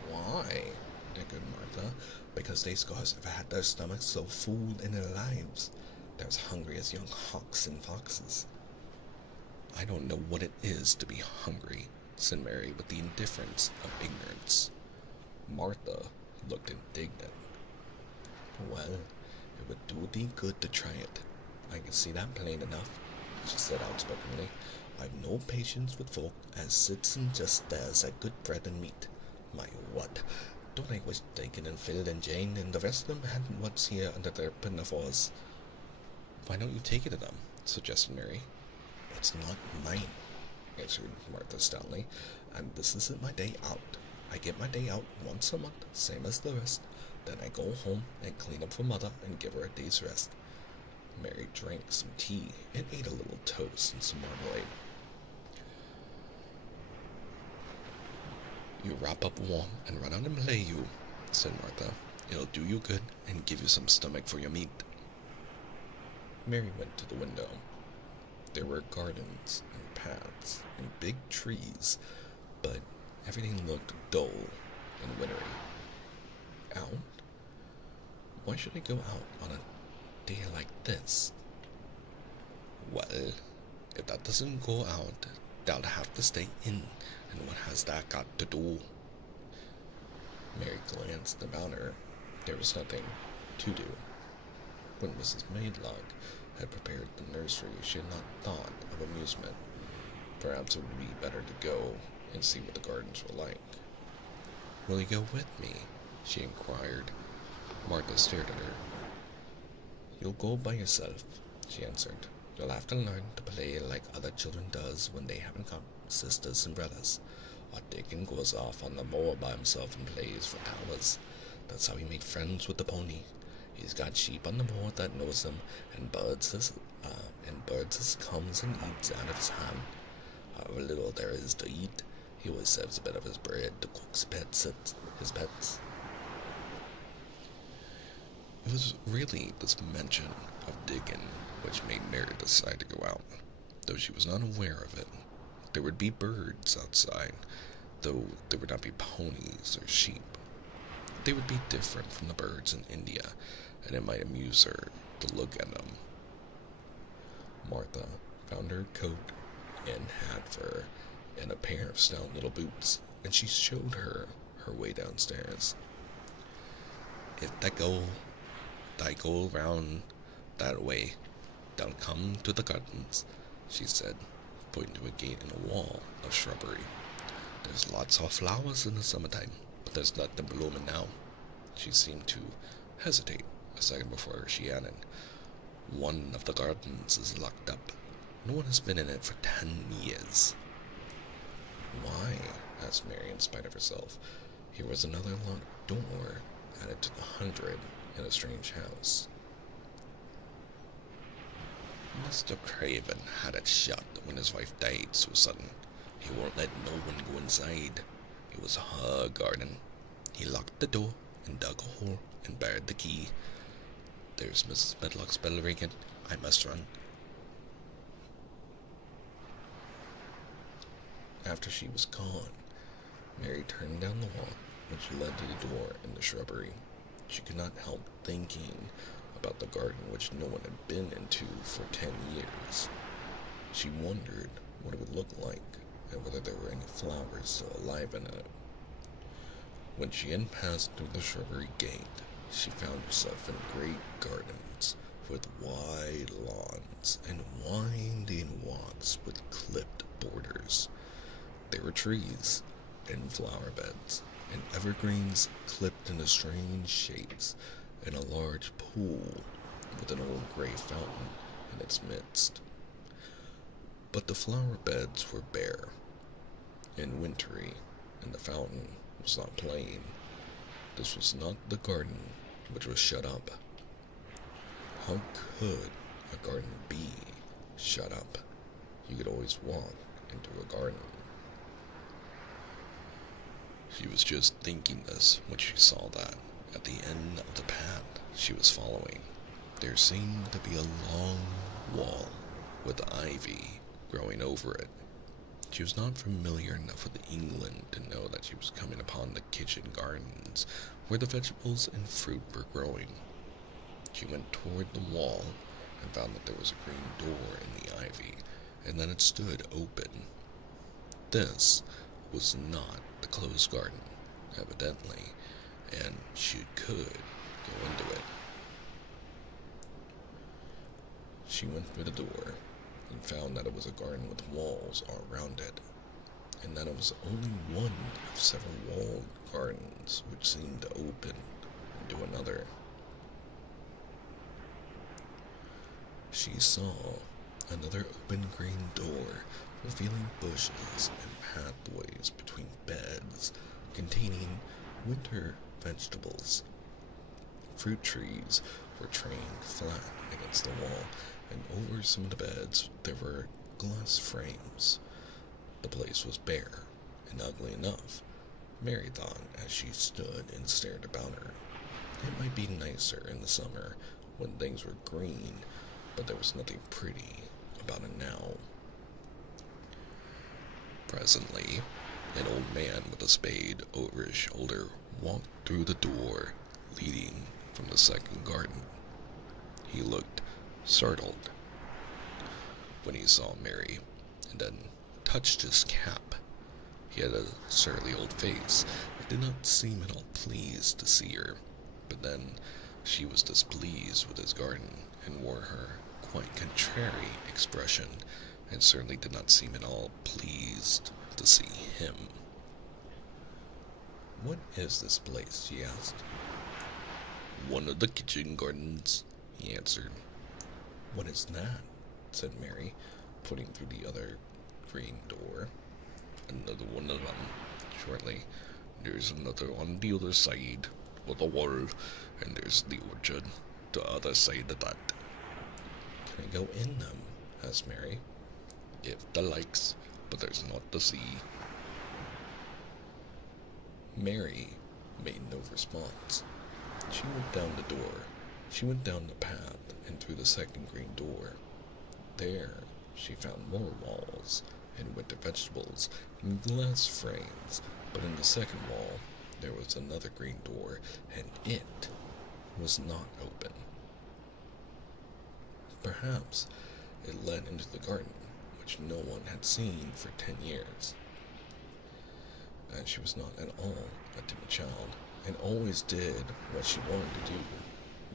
"Why?" echoed Martha. "Because they scarce ever had their stomachs so full in their lives. They're as hungry as young hawks and foxes." "I don't know what it is to be hungry," said Mary with the indifference of ignorance. Martha looked indignant. "Well, it would do thee good to try it. I can see that plain enough," she said outspokenly. "I've no patience with folk as sits and just stares at good bread and meat. My what! Don't I wish Dakin and Phil and Jane and the rest of them had what's here under their pinafores?" "Why don't you take it to them?" suggested Mary. "It's not mine," answered Martha stoutly, "and this isn't my day out. I get my day out once a month, same as the rest. Then I go home and clean up for Mother and give her a day's rest." Mary drank some tea and ate a little toast and some marmalade. "You wrap up warm and run out and play, you," said Martha. "It'll do you good and give you some stomach for your meat." Mary went to the window. There were gardens and paths and big trees, but everything looked dull and wintry. Out? Why should I go out on a day like this? "Well, if that doesn't go out, they'll have to stay in, and what has that got to do?" Mary glanced about her. There was nothing to do. When Mrs. Maidlock had prepared the nursery, she had not thought of amusement. Perhaps it would be better to go and see what the gardens were like. "Will you go with me?" she inquired. Martha stared at her. "You'll go by yourself," she answered. "You'll have to learn to play like other children does when they haven't got sisters and brothers. Or Dickon goes off on the moor by himself and plays for hours. That's how he made friends with the pony. He's got sheep on the moor that knows him, and birds as comes and eats out of his hand. However little there is to eat, he always saves a bit of his bread to cook's his pets." It was really this mention of Dickon which made Mary decide to go out, though she was not aware of it. There would be birds outside, though there would not be ponies or sheep. They would be different from the birds in India, and it might amuse her to look at them. Martha found her coat and hat for her, and a pair of stout little boots, and she showed her way downstairs. "If they go round that way, they'll come to the gardens," she said, pointing to a gate in a wall of shrubbery. "There's lots of flowers in the summertime, but there's nothing blooming now." She seemed to hesitate a second before she added, "One of the gardens is locked up. No one has been in it for 10 years. "Why?" asked Mary in spite of herself. Here was another locked door added to the 100 in a strange house. "Mr. Craven had it shut when his wife died so sudden. He won't let no one go inside. It was her garden. He locked the door and dug a hole and buried the key. There's Mrs. Medlock's bell ringing. I must run." After she was gone, Mary turned down the walk which led to the door in the shrubbery. She could not help thinking about the garden which no one had been into for 10 years. She wondered what it would look like and whether there were any flowers still alive in it. When she had passed through the shrubbery gate, she found herself in great gardens with wide lawns and winding walks with clipped borders. There were trees and flower beds and evergreens clipped into strange shapes, and a large pool with an old gray fountain in its midst. But the flower beds were bare and wintry, and the fountain was not playing. This was not the garden which was shut up. How could a garden be shut up? You could always walk into a garden. She was just thinking this when she saw that, at the end of the path she was following, there seemed to be a long wall with ivy growing over it. She was not familiar enough with England to know that she was coming upon the kitchen gardens where the vegetables and fruit were growing. She went toward the wall and found that there was a green door in the ivy, and that it stood open. This was not the closed garden, evidently, and she could go into it. She went through the door and found that it was a garden with walls all around it, and that it was only one of several walled gardens which seemed to open into another. She saw another open green door, revealing bushes and pathways between beds containing winter vegetables. Fruit trees were trained flat against the wall, and over some of the beds there were glass frames. The place was bare and ugly enough, Mary thought as she stood and stared about her. It might be nicer in the summer when things were green, but there was nothing pretty about it now. Presently, an old man with a spade over his shoulder walked through the door leading from the second garden. He looked startled when he saw Mary, and then touched his cap. He had a surly old face and did not seem at all pleased to see her, but then she was displeased with his garden and wore her quite contrary expression, and certainly did not seem at all pleased to see him. "What is this place?" she asked. "One of the kitchen gardens," he answered. "What is that?" said Mary, putting through the other green door. "Another one of them," shortly. "There's another on the other side of the wall, and there's the orchard, the other side of that." "Can I go in them?" asked Mary. "If the likes, but there's not to see." Mary made no response. She went down the door. She went down the path and through the second green door. There she found more walls and winter vegetables and glass frames, but in the second wall there was another green door, and it was not open. Perhaps it led into the garden, which no one had seen for 10 years. And she was not at all a timid child, and always did what she wanted to do.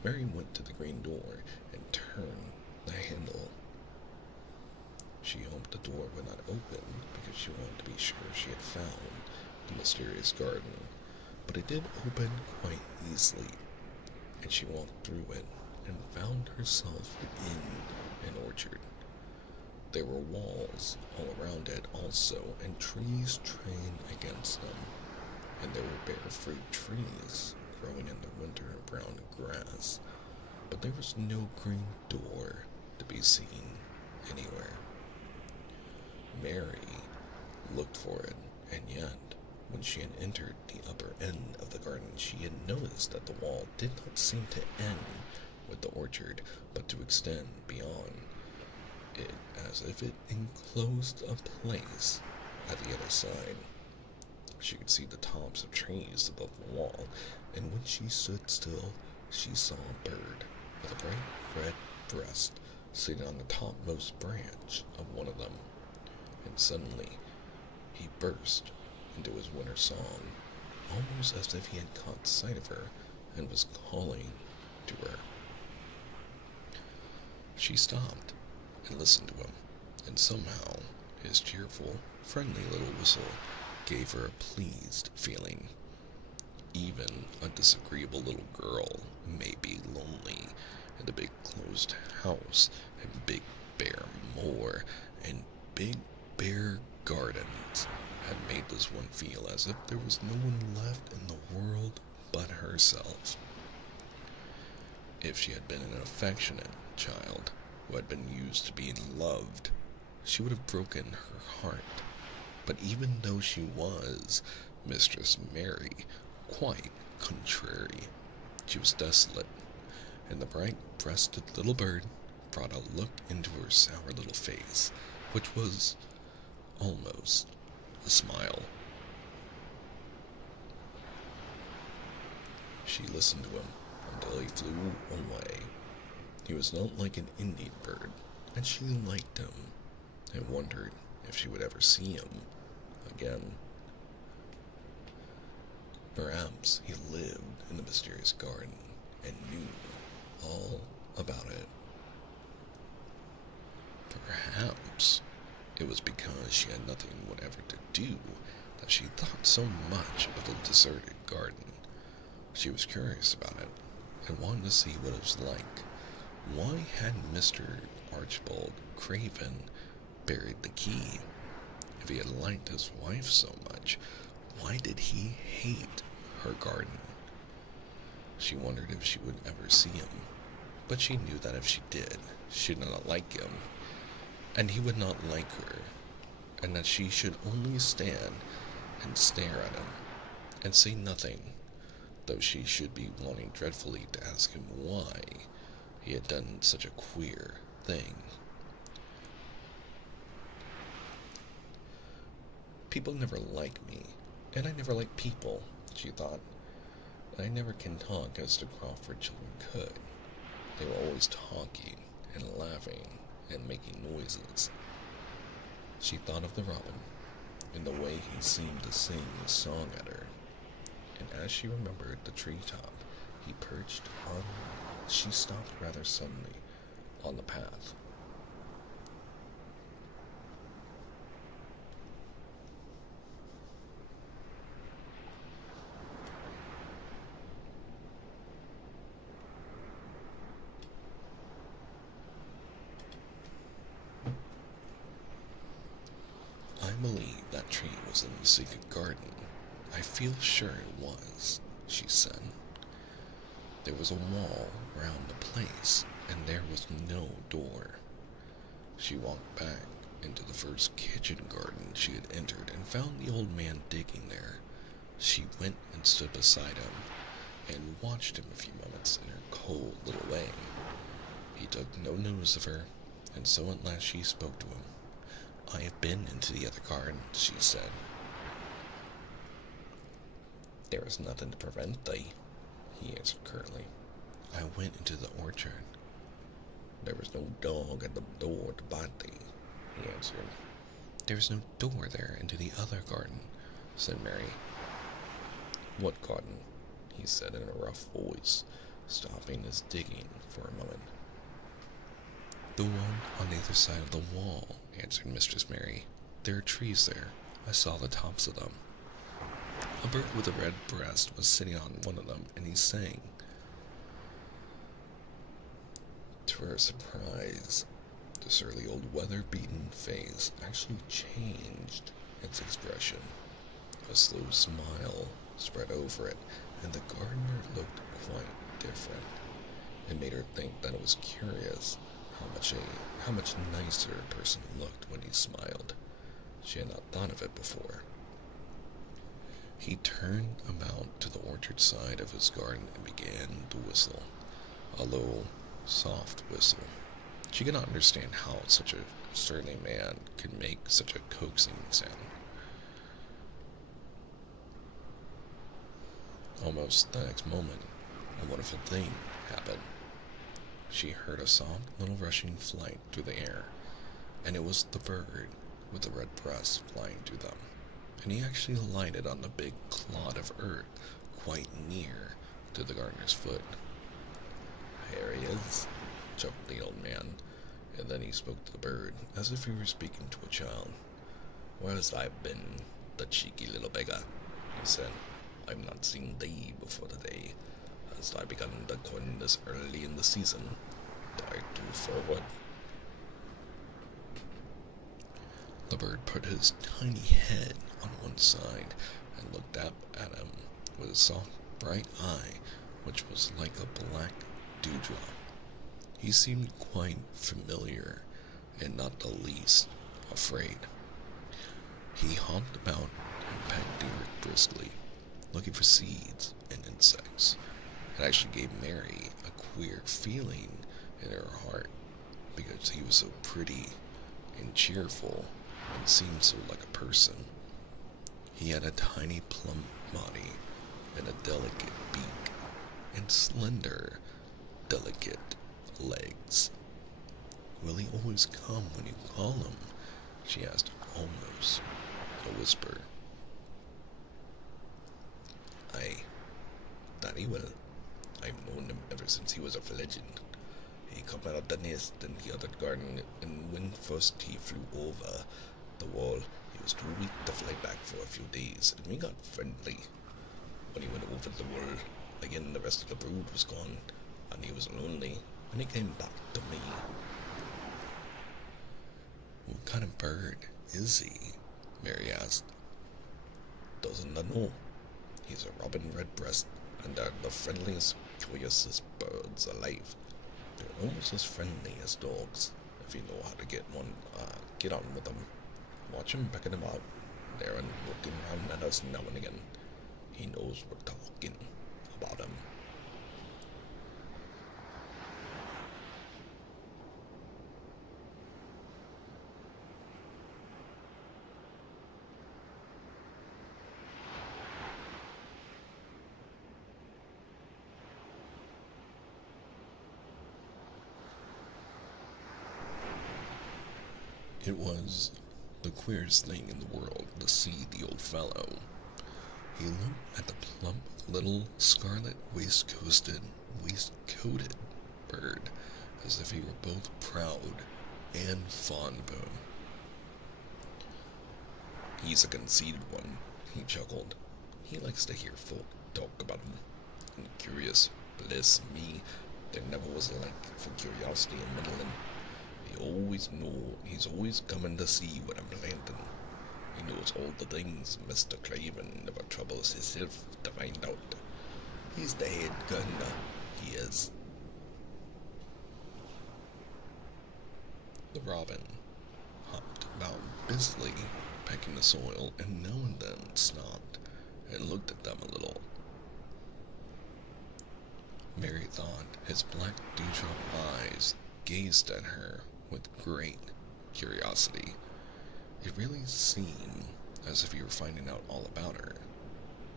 Mary went to the green door and turned the handle. She hoped the door would not open because she wanted to be sure she had found the mysterious garden, but it did open quite easily, and she walked through it and found herself in an orchard. There were walls all around it also, and trees trained against them, and there were bare fruit trees growing in the winter brown grass, but there was no green door to be seen anywhere. Mary looked for it, and yet, when she had entered the upper end of the garden, she had noticed that the wall did not seem to end with the orchard, but to extend beyond it, as if it enclosed a place at the other side. She could see the tops of trees above the wall, and when she stood still, she saw a bird with a bright red breast sitting on the topmost branch of one of them, and suddenly he burst into his winter song, almost as if he had caught sight of her and was calling to her. She stopped and listened to him, and somehow his cheerful, friendly little whistle gave her a pleased feeling. Even a disagreeable little girl may be lonely in the big closed house and big bare moor and big bare gardens had made this one feel as if there was no one left in the world but herself. If she had been an affectionate child who had been used to being loved, she would have broken her heart. But even though she was Mistress Mary, quite contrary, she was desolate, and the bright-breasted little bird brought a look into her sour little face, which was almost a smile. She listened to him until he flew away. He was not like an Indian bird, and she liked him, and wondered if she would ever see him again. Perhaps he lived in the mysterious garden and knew all about it. Perhaps it was because she had nothing whatever to do that she thought so much of the deserted garden. She was curious about it and wanted to see what it was like. Why hadn't Mr. Archibald Craven buried the key? If he had liked his wife so much, why did he hate her garden? She wondered if she would ever see him, but she knew that if she did, she did not like him, and he would not like her, and that she should only stand and stare at him and say nothing, though she should be wanting dreadfully to ask him why he had done such a queer thing. People never like me, and I never like people, she thought. I never can talk as the Crawford children could. They were always talking and laughing and making noises. She thought of the robin and the way he seemed to sing a song at her, and as she remembered the treetop he perched on, she stopped rather suddenly on the path. I believe that tree was in the secret garden. I feel sure it was, she said. There was a wall round the place, and there was no door. She walked back into the first kitchen garden she had entered and found the old man digging there. She went and stood beside him and watched him a few moments in her cold little way. He took no notice of her, and so at last she spoke to him. I have been into the other garden, she said. There is nothing to prevent thee, he answered curtly. I went into the orchard. There was no dog at the door to bite thee, he answered. There is no door there into the other garden, said Mary. What garden? He said in a rough voice, stopping his digging for a moment. The one on the other side of the wall, answered Mistress Mary. There are trees there. I saw the tops of them. A bird with a red breast was sitting on one of them, and he sang. To her surprise, the surly old weather-beaten face actually changed its expression. A slow smile spread over it, and the gardener looked quite different. It made her think that it was curious how much nicer a person looked when he smiled. She had not thought of it before. He turned about to the orchard side of his garden and began to whistle, a low, soft whistle. She could not understand how such a surly man could make such a coaxing sound. Almost the next moment, a wonderful thing happened. She heard a soft little rushing flight through the air, and it was the bird with the red breast flying to them, and he actually alighted on the big clod of earth quite near to the gardener's foot. Here he is, chuckled the old man, and then he spoke to the bird as if he were speaking to a child. Where's I been, the cheeky little beggar? He said. I've not seen thee before today, as I begun to coin this early in the season. Art too forward. The bird put his tiny head on one side and looked up at him with a soft, bright eye, which was like a black dewdrop. He seemed quite familiar and not the least afraid. He hopped about and pecked the earth briskly, looking for seeds and insects. It actually gave Mary a queer feeling in her heart because he was so pretty and cheerful and seemed so like a person. He had a tiny plump body and a delicate beak and slender, delicate legs. Will he always come when you call him? She asked, almost a whisper. Aye, that he will. I've known him ever since he was a fledgling. He come out of the nest in the other garden, and when first he flew over the wall, he was too weak to fly back for a few days, and we got friendly. When he went over the wall, again the rest of the brood was gone, and he was lonely, and he came back to me. What kind of bird is he? Mary asked. Doesn't know. He's a robin redbreast, and they're the friendliest, curiousest birds alive. They're almost as friendly as dogs, if you know how to get on with them. Watch him pecking them out there and looking around at us now and again. He knows we're talking about him. It was the queerest thing in the world to see the old fellow. He looked at the plump little scarlet waistcoated bird as if he were both proud and fond of him. He's a conceited one, he chuckled. He likes to hear folk talk about him. And curious, bless me, there never was a lack for curiosity in meddling. He's always coming to see what I'm planting. He knows all the things Mr. Craven never troubles himself to find out. He's the head gardener, he is. The robin hopped about busily, pecking the soil, and now and then stopped and looked at them a little. Mary thought his black dewdrop eyes gazed at her with great curiosity. It really seemed as if he were finding out all about her.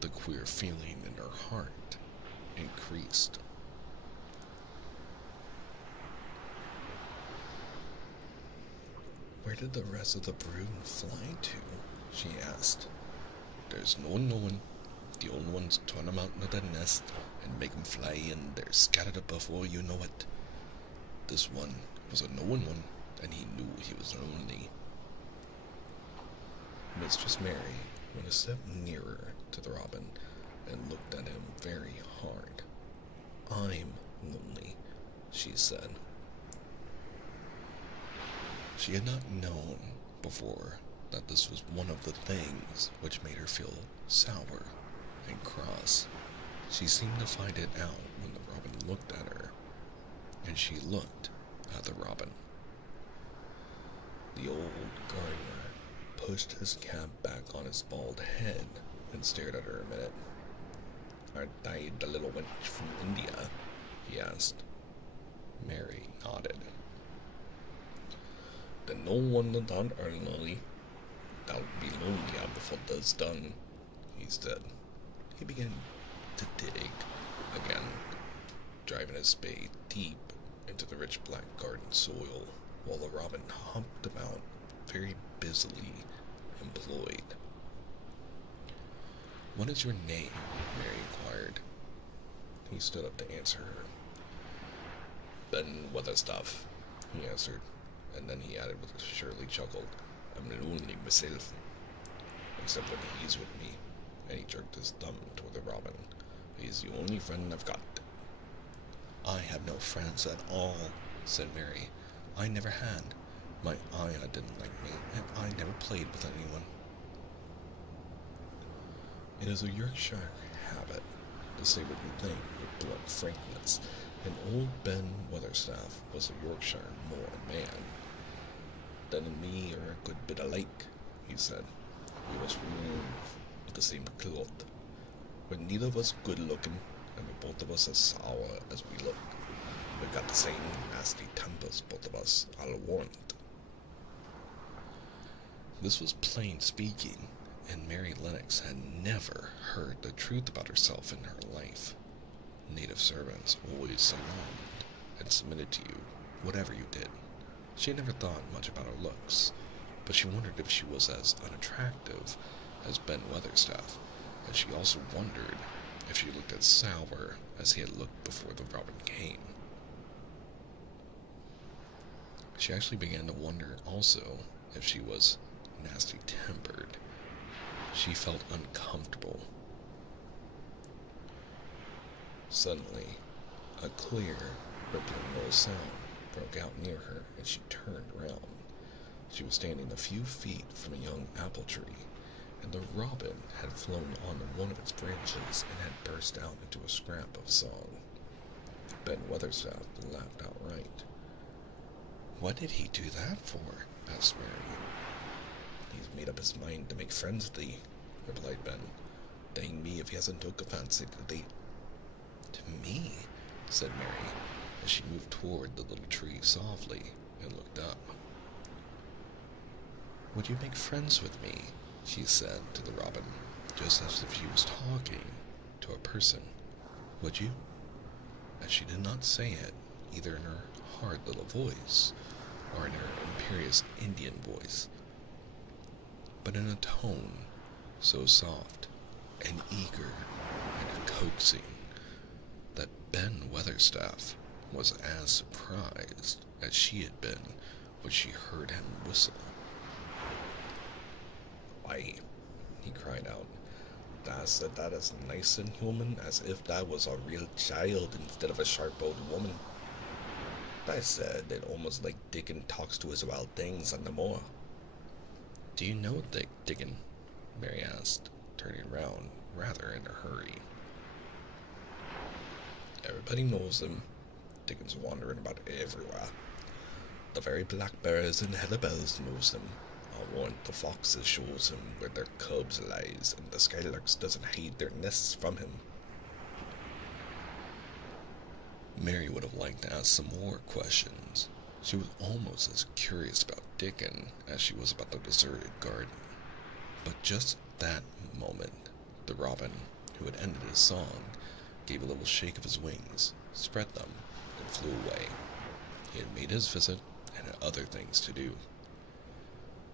The queer feeling in her heart increased. Where did the rest of the brood fly to? She asked. There's no knowing. The old ones turn them out into the nest and make them fly, and they're scattered before you know it. This one was a knowing one, and he knew he was lonely. Mistress Mary went a step nearer to the robin and looked at him very hard. I'm lonely, she said. She had not known before that this was one of the things which made her feel sour and cross. She seemed to find it out when the robin looked at her, and she looked at the robin. The old gardener pushed his cap back on his bald head and stared at her a minute. Aren't I the little wench from India? He asked. Mary nodded. Then no wonder that early. Thou'lt be lonely out before that's done, he said. He began to dig again, driving his spade deep into the rich black garden soil, while the robin hopped about, very busily employed. What is your name? Mary inquired. He stood up to answer her. Ben Weatherstaff, he answered, and then he added with a surly chuckle, I'm lonely myself, except when he's with me, and he jerked his thumb toward the robin. He's the only friend I've got. I have no friends at all, said Mary. I never had. My Aya didn't like me, and I never played with anyone. It is a Yorkshire habit to say what you think with blunt frankness, and old Ben Weatherstaff was a Yorkshire moor man. Dan and me are a good bit alike, he said. We was wove of the same cloth. We're neither of us good looking, and we're both of us as sour as we look. We've got the same nasty tempers, both of us, I'll warrant. This was plain speaking, and Mary Lennox had never heard the truth about herself in her life. Native servants always salaamed and submitted to you, whatever you did. She had never thought much about her looks, but she wondered if she was as unattractive as Ben Weatherstaff, and she also wondered if she looked as sour as he had looked before the robin came. She actually began to wonder also if she was nasty-tempered. She felt uncomfortable. Suddenly, a clear, rippling little sound broke out near her, and she turned around. She was standing a few feet from a young apple tree, and the robin had flown onto one of its branches and had burst out into a scrap of song. Ben Weatherstaff laughed outright. What did he do that for? Asked Mary. He's made up his mind to make friends with thee, replied Ben. Dang me if he hasn't took a fancy to thee. To me? Said Mary, as she moved toward the little tree softly and looked up. Would you make friends with me? She said to the robin, just as if she was talking to a person. Would you? And she did not say it, either in her hard little voice or in her imperious Indian voice, but in a tone so soft and eager and coaxing that Ben Weatherstaff was as surprised as she had been when she heard him whistle. Why, he cried out, "Tha said that as nice and human as if that was a real child instead of a sharp old woman. I said it almost like Dickon talks to his wild things on the moor." Do you know Dickon? Mary asked, turning round rather in a hurry. Everybody knows him. Dickon's wandering about everywhere. The very blackberries and heather bells knows him. I warrant the foxes shows him where their cubs lies, and the skylarks doesn't hide their nests from him. Mary would have liked to ask some more questions. She was almost as curious about Dickon as she was about the deserted garden. But just that moment, the robin, who had ended his song, gave a little shake of his wings, spread them, and flew away. He had made his visit and had other things to do.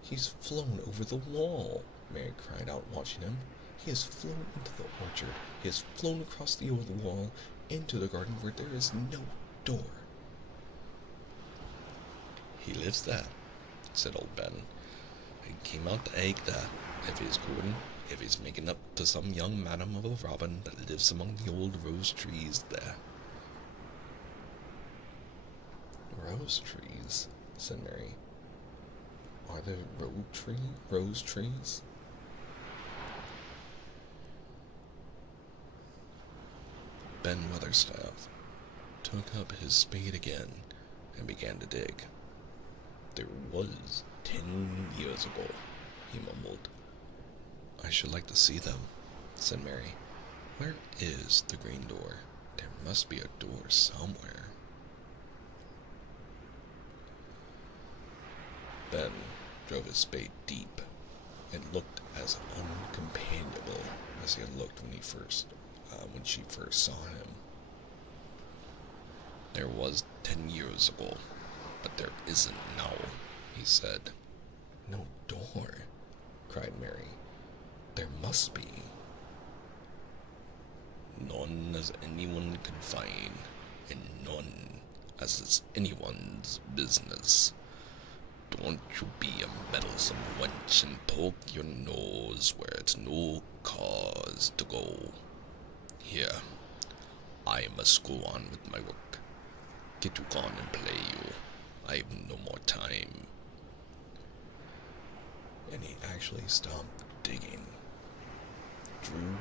He's flown over the wall, Mary cried out, watching him. He has flown into the orchard. He has flown across the old wall into the garden where there is no door. He lives there, said old Ben. He came out to egg there, if he's making up to some young madam of a robin that lives among the old rose trees there. Rose trees, said Mary. Are there rose trees? Ben Weatherstaff took up his spade again and began to dig. There was 10 years ago, he mumbled. I should like to see them, said Mary. Where is the green door? There must be a door somewhere. Ben drove his spade deep and looked as uncompanionable as he had looked when she first saw him. There was 10 years ago, but there isn't now, he said. No door, cried Mary. There must be. None as anyone can find, and none as it's anyone's business. Don't you be a meddlesome wench and poke your nose where it's no cause to go. Here, I must go on with my work. Get you gone and play you. I've no more time. And he actually stopped digging, drew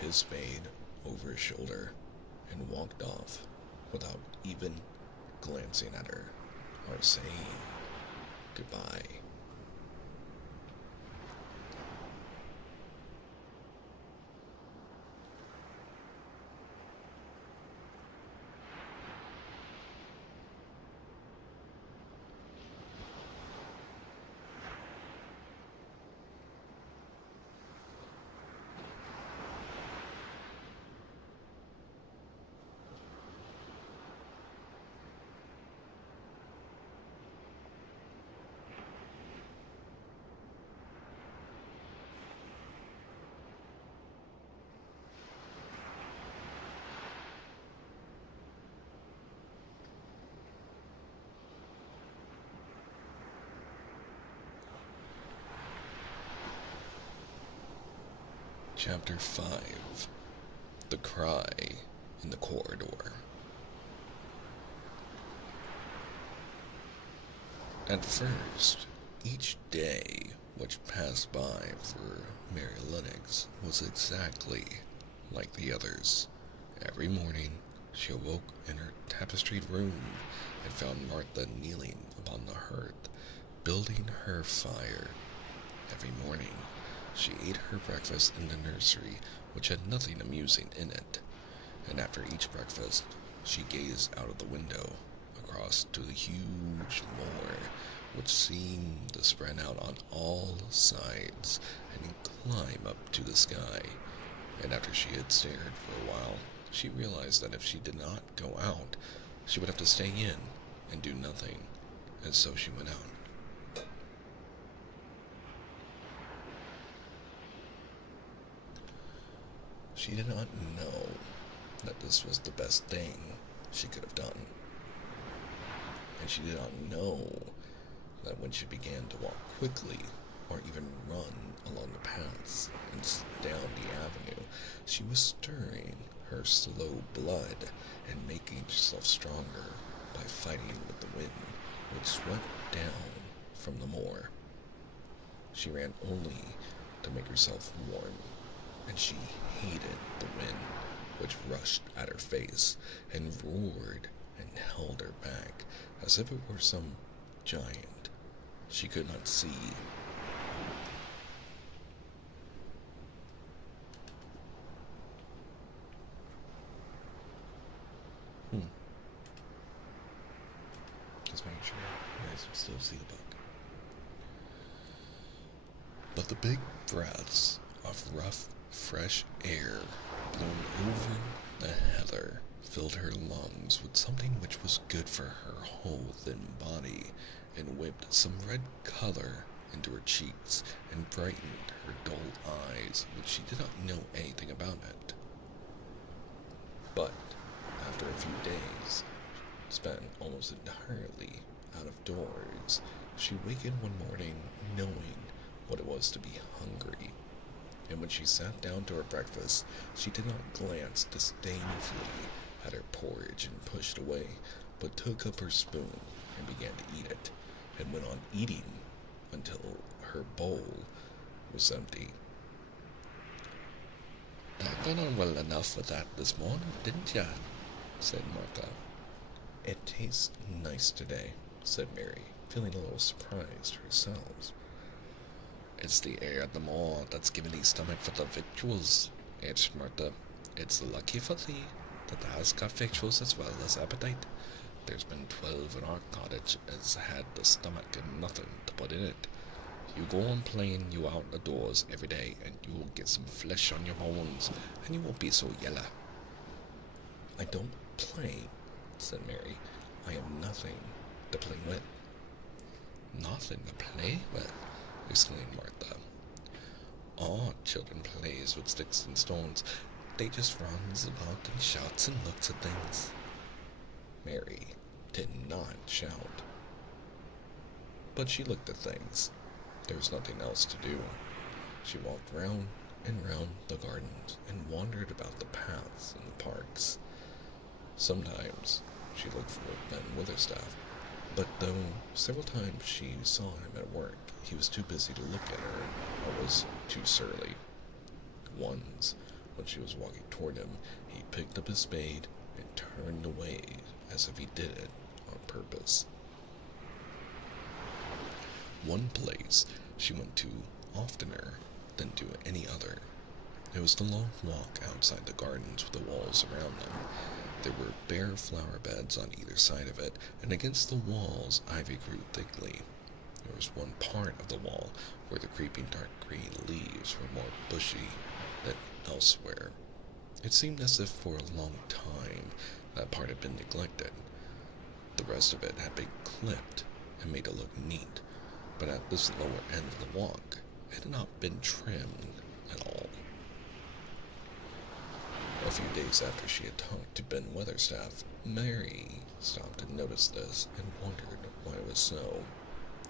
his spade over his shoulder, and walked off without even glancing at her or saying goodbye. Chapter 5. The Cry in the Corridor. At first, each day which passed by for Mary Lennox was exactly like the others. Every morning, she awoke in her tapestried room and found Martha kneeling upon the hearth, building her fire. Every morning, she ate her breakfast in the nursery, which had nothing amusing in it, and after each breakfast, she gazed out of the window across to the huge moor, which seemed to spread out on all sides and climb up to the sky. And after she had stared for a while, she realized that if she did not go out, she would have to stay in and do nothing, and so she went out. She did not know that this was the best thing she could have done. And she did not know that when she began to walk quickly, or even run along the paths and down the avenue, she was stirring her slow blood and making herself stronger by fighting with the wind which swept down from the moor. She ran only to make herself warm, and she hated the wind which rushed at her face and roared and held her back as if it were some giant she could not see. Just making sure you guys can still see the book. But the big breaths of rough, fresh air blown over the heather filled her lungs with something which was good for her whole thin body, and whipped some red color into her cheeks and brightened her dull eyes, which she did not know anything about it. But after a few days spent almost entirely out of doors, she wakened one morning knowing what it was to be hungry. And when she sat down to her breakfast, she did not glance disdainfully at her porridge and pushed away, but took up her spoon and began to eat it, and went on eating until her bowl was empty. "That got on well enough with that this morning, didn't ya?" said Martha. "It tastes nice today," said Mary, feeling a little surprised herself. "It's the air of the moor that's giving thee stomach for the victuals," answered Martha. "It's lucky for thee that thou hast got victuals as well as appetite. There's been 12 in our cottage as had the stomach and nothing to put in it. You go on playing you out the doors every day, and you'll get some flesh on your bones, and you won't be so yellow." "I don't play," said Mary. "I have nothing to play with." "Nothing to play with?" exclaimed Martha. "All children plays with sticks and stones. They just runs about and shouts and looks at things." Mary did not shout. But she looked at things. There was nothing else to do. She walked round and round the gardens and wandered about the paths and the parks. Sometimes she looked for Ben Witherstaff, but though several times she saw him at work, he was too busy to look at her or was too surly. Once, when she was walking toward him, he picked up his spade and turned away as if he did it on purpose. One place she went to oftener than to any other. It was the long walk outside the gardens with the walls around them. There were bare flower beds on either side of it, and against the walls ivy grew thickly. There was one part of the wall where the creeping dark green leaves were more bushy than elsewhere. It seemed as if for a long time that part had been neglected. The rest of it had been clipped and made to look neat, but at this lower end of the walk, it had not been trimmed at all. A few days after she had talked to Ben Weatherstaff, Mary stopped and noticed this and wondered why it was so.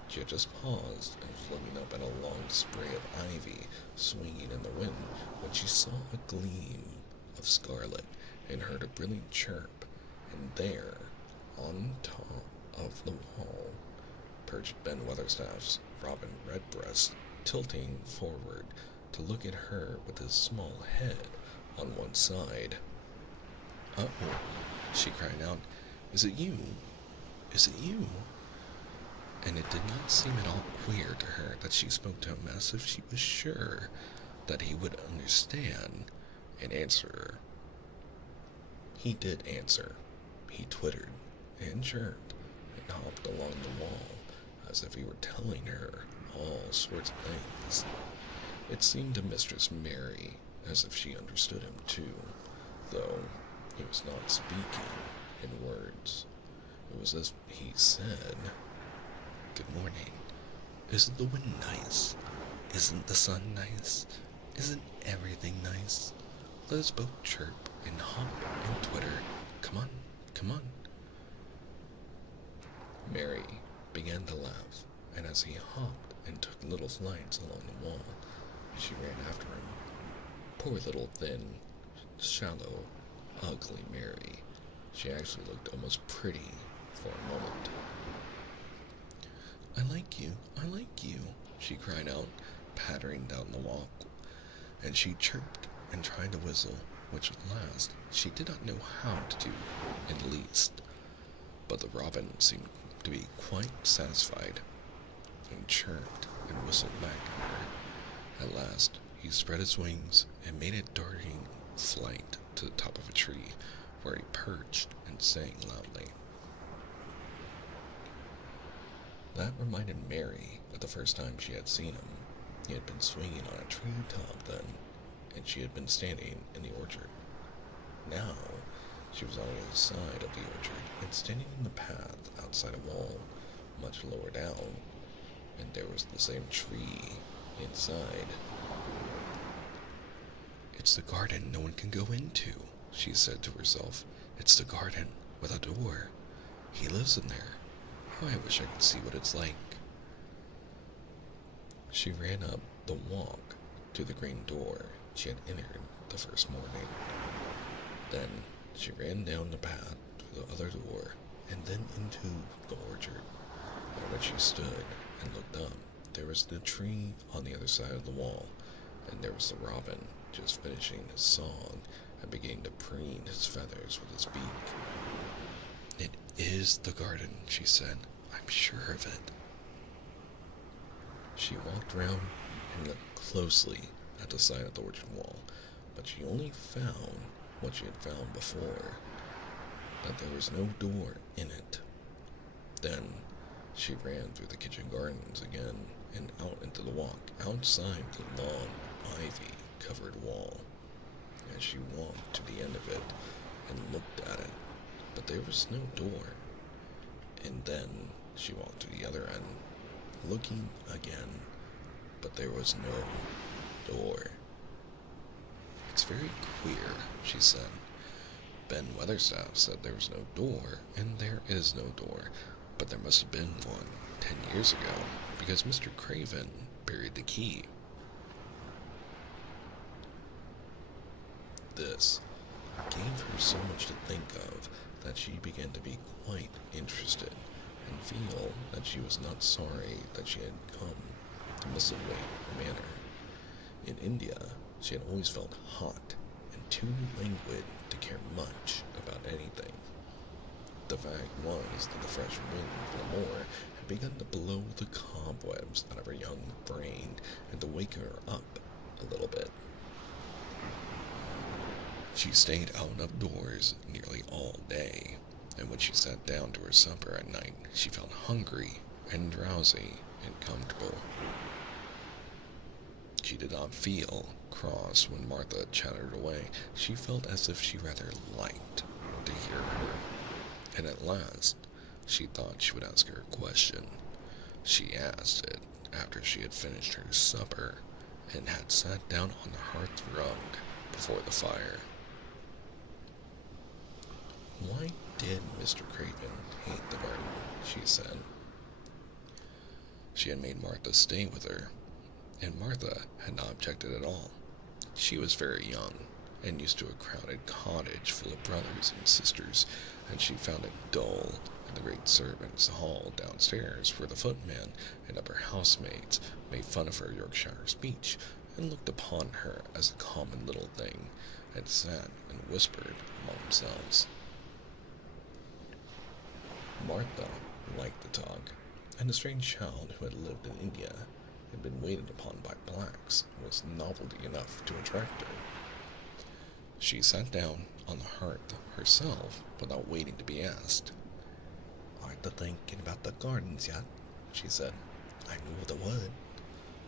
She had just paused and was looking up at a long spray of ivy swinging in the wind when she saw a gleam of scarlet and heard a brilliant chirp, and there, on top of the wall, perched Ben Weatherstaff's Robin Redbreast, tilting forward to look at her with his small head on one side. "Uh-oh," she cried out. "Is it you? Is it you?" And it did not seem at all queer to her that she spoke to him as if she was sure that he would understand and answer her. He did answer. He twittered and chirped and hopped along the wall as if he were telling her all sorts of things. It seemed to Mistress Mary as if she understood him too, though he was not speaking in words. It was as he said, "Good morning. Isn't the wind nice? Isn't the sun nice? Isn't everything nice? Let us both chirp and hop and twitter. Come on, come on." Mary began to laugh, and as he hopped and took little flights along the wall, she ran after him. Poor little thin, shallow, ugly Mary. She actually looked almost pretty for a moment. I like you," she cried out, pattering down the walk, and she chirped and tried to whistle, which at last she did not know how to do in the least. But the robin seemed to be quite satisfied, and chirped and whistled back at her. At last he spread his wings and made a darting flight to the top of a tree, where he perched and sang loudly. That reminded Mary of the first time she had seen him. He had been swinging on a tree top then, and she had been standing in the orchard. Now, she was on the other side of the orchard and standing in the path outside a wall, much lower down, and there was the same tree inside. "It's the garden no one can go into," she said to herself. "It's the garden with a door. He lives in there. Oh, I wish I could see what it's like." She ran up the walk to the green door she had entered the first morning. Then she ran down the path to the other door and then into the orchard. And when she stood and looked up, there was the tree on the other side of the wall, and there was the robin just finishing his song and beginning to preen his feathers with his beak. "It is the garden," she said. "I'm sure of it." She walked round and looked closely at the side of the orchard wall, but she only found what she had found before, that there was no door in it. Then she ran through the kitchen gardens again and out into the walk outside the long ivy-covered wall. And she walked to the end of it and looked at it, but there was no door. And then she walked to the other end, looking again, but there was no door. "It's very queer," she said. Ben Weatherstaff said there was no door, and there is no door, but there must have been one 10 years ago, because Mr. Craven buried the key. This gave her so much to think of that she began to be quite interested and feel that she was not sorry that she had come to Misselthwaite Manor. In India, she had always felt hot and too languid to care much about anything. The fact was that the fresh wind from the moor had begun to blow the cobwebs out of her young brain and to wake her up a little bit. She stayed out of doors nearly all day, and when she sat down to her supper at night, she felt hungry and drowsy and comfortable. She did not feel cross when Martha chattered away. She felt as if she rather liked to hear her, and at last she thought she would ask her a question. She asked it after she had finished her supper and had sat down on the hearth rug before the fire. Why did Mr. Craven hate the garden? She said. She had made Martha stay with her, and Martha had not objected at all. She was very young, and used to a crowded cottage full of brothers and sisters, and she found it dull in the great servants' hall downstairs, where the footmen and upper housemaids made fun of her Yorkshire speech, and looked upon her as a common little thing, and sat and whispered among themselves. Martha liked the talk, and the strange child who had lived in India and been waited upon by blacks was novelty enough to attract her. She sat down on the hearth herself without waiting to be asked. "Aren't you thinking about the gardens yet?" she said. "I knew the would.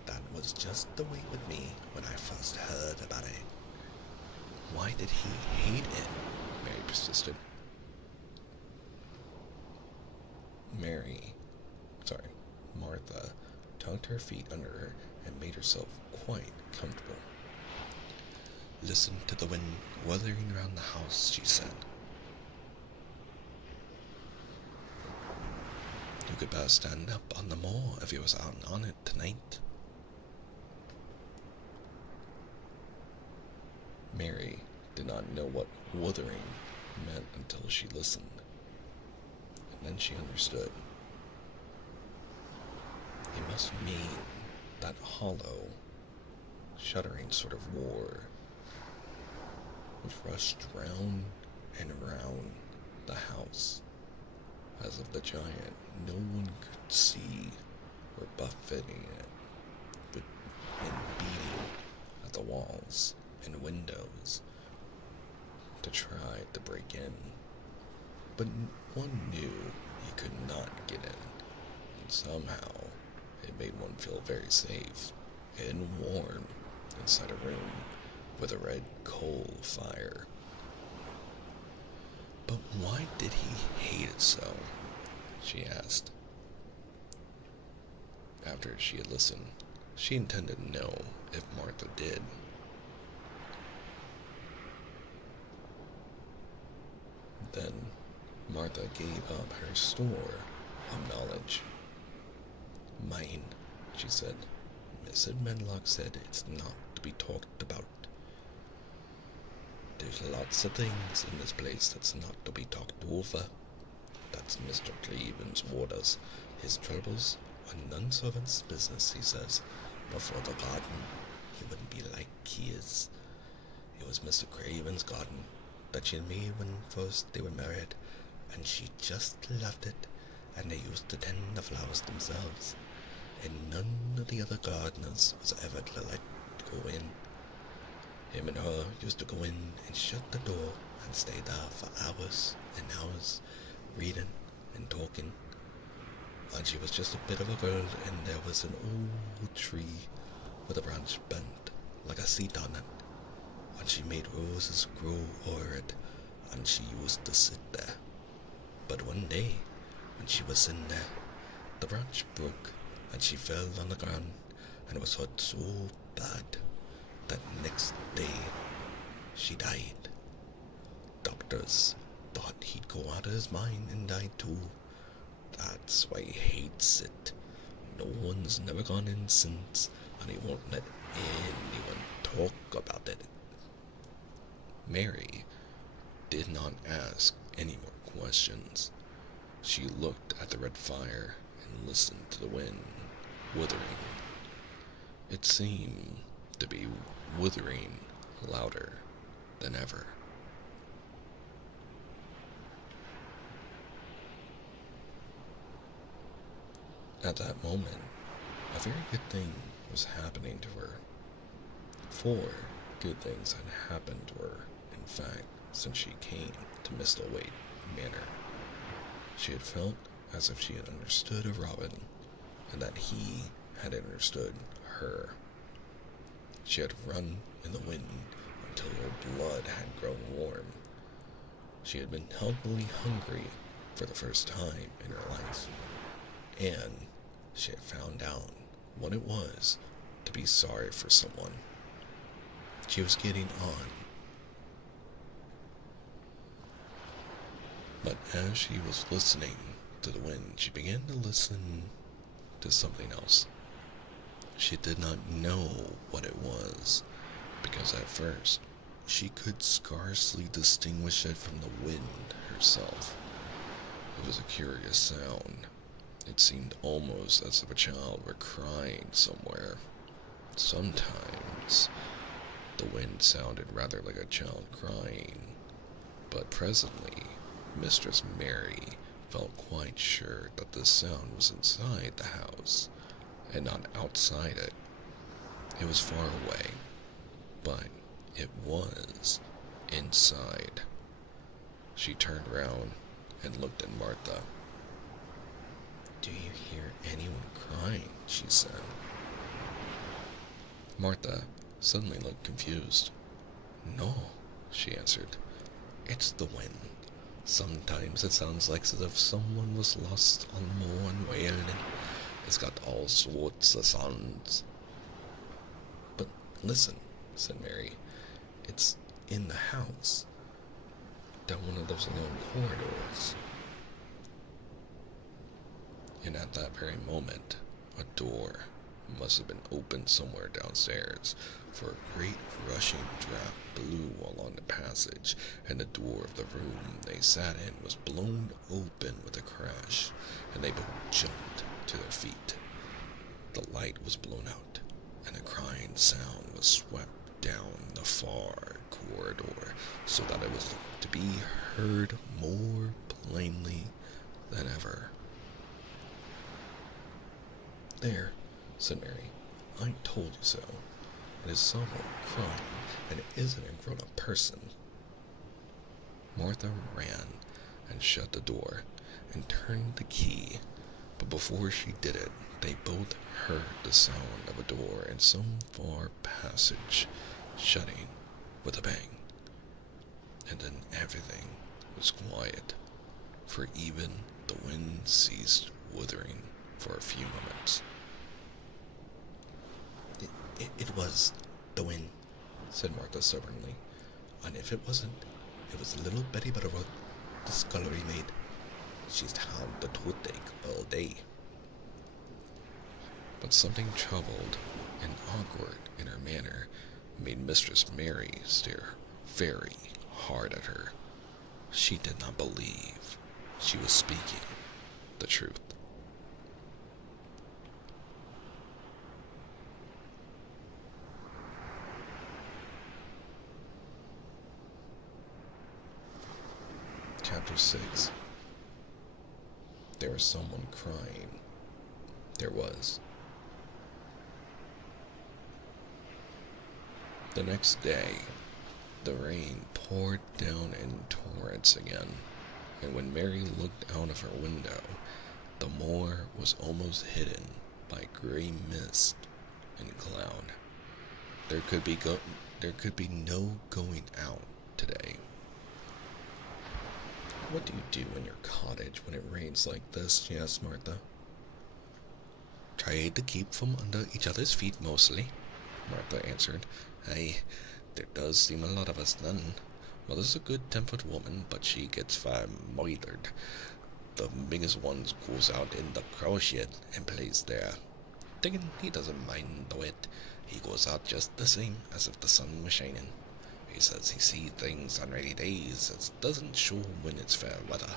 That was just the way with me when I first heard about it." "Why did he hate it?" Mary persisted. Martha tucked her feet under her and made herself quite comfortable. "Listen to the wind wuthering around the house," she said. "You could better stand up on the moor if you was out on it tonight." Mary did not know what wuthering meant until she listened, and then she understood. It must mean that hollow, shuddering sort of roar which rushed round and round the house, as if the giant no one could see were buffeting it and beating at the walls and windows to try to break in. But one knew he could not get in, and somehow it made one feel very safe and warm inside a room with a red coal fire. "But why did he hate it so?" she asked. After she had listened, she intended to know if Martha did. Then Martha gave up her store of knowledge. "Mine," she said. "Mrs. Medlock said it's not to be talked about. There's lots of things in this place that's not to be talked over. That's Mr. Craven's orders. His troubles are none servant's business, he says. But for the garden, he wouldn't be like he is. It was Mr. Craven's garden that she had made when first they were married, and she just loved it, and they used to tend the flowers themselves, and none of the other gardeners was ever to let go in. Him and her used to go in and shut the door and stay there for hours and hours, reading and talking. And she was just a bit of a girl, and there was an old tree with a branch bent like a seat on it, and she made roses grow o'er it, and she used to sit there. But one day, when she was sitting there, the branch broke, and she fell on the ground, and it was hurt so bad that next day she died. Doctors thought he'd go out of his mind and die too. That's why he hates it. No one's never gone in since, and he won't let anyone talk about it. Mary did not ask any more questions. She looked at the red fire and listened to the wind withering. It seemed to be withering louder than ever. At that moment, a very good thing was happening to her. 4 good things had happened to her, in fact, since she came to Mistletoe Manor. She had felt as if she had understood a Robin, and that he had understood her. She had run in the wind until her blood had grown warm. She had been healthily hungry for the first time in her life, and she had found out what it was to be sorry for someone. She was getting on. But as she was listening to the wind, she began to listen to something else. She did not know what it was, because at first she could scarcely distinguish it from the wind herself. It was a curious sound. It seemed almost as if a child were crying somewhere. Sometimes the wind sounded rather like a child crying, but presently Mistress Mary felt quite sure that the sound was inside the house and not outside it. It was far away, but it was inside. She turned around and looked at Martha. "Do you hear anyone crying?" she said. Martha suddenly looked confused. "No," she answered. "It's the wind. Sometimes it sounds like as if someone was lost on the moor and wailed. It's got all sorts of sounds." "But listen," said Mary. "It's in the house, down one of those long corridors." And at that very moment, a door must have been opened somewhere downstairs, for a great rushing draft blew along the passage, and the door of the room they sat in was blown open with a crash, and they both jumped to their feet. The light was blown out, and the crying sound was swept down the far corridor, so that it was to be heard more plainly than ever. "There," said Mary. "I told you so. It is someone crying, and it isn't a grown-up person." Martha ran and shut the door and turned the key, but before she did it, they both heard the sound of a door in some far passage shutting with a bang. And then everything was quiet, for even the wind ceased withering for a few moments. It was the wind," said Martha stubbornly. "And if it wasn't, it was little Betty Butterworth, the scullery maid. She's had the toothache all day." But something troubled and awkward in her manner made Mistress Mary stare very hard at her. She did not believe she was speaking the truth. Chapter 6. There was someone crying. There was. The next day, the rain poured down in torrents again, and when Mary looked out of her window, the moor was almost hidden by gray mist and cloud. There could be no going out today. "What do you do in your cottage when it rains like this?" she asked Martha. "Try to keep from under each other's feet mostly," Martha answered. "Aye, there does seem a lot of us then. Mother's a good-tempered woman, but she gets murdered. The biggest one goes out in the crow shed and plays there. Diggin, he doesn't mind the wet. He goes out just the same as if the sun was shining. He says he sees things on rainy days that doesn't show when it's fair weather.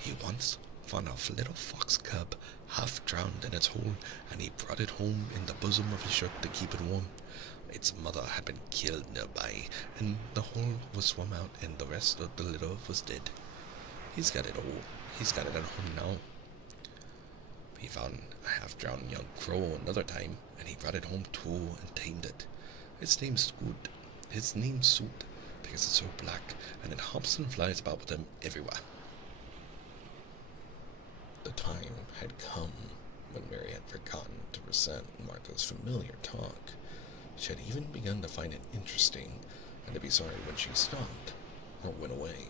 He once found a little fox cub half drowned in its hole, and he brought it home in the bosom of his shirt to keep it warm. Its mother had been killed nearby, and the hole was swum out, and the rest of the litter was dead. He's got it at home now. He found a half-drowned young crow another time, and he brought it home too and tamed it. Its name's Soot, because it's so black, and it hops and flies about with him everywhere. The time had come when Mary had forgotten to resent Martha's familiar talk. She had even begun to find it interesting, and to be sorry when she stopped or went away.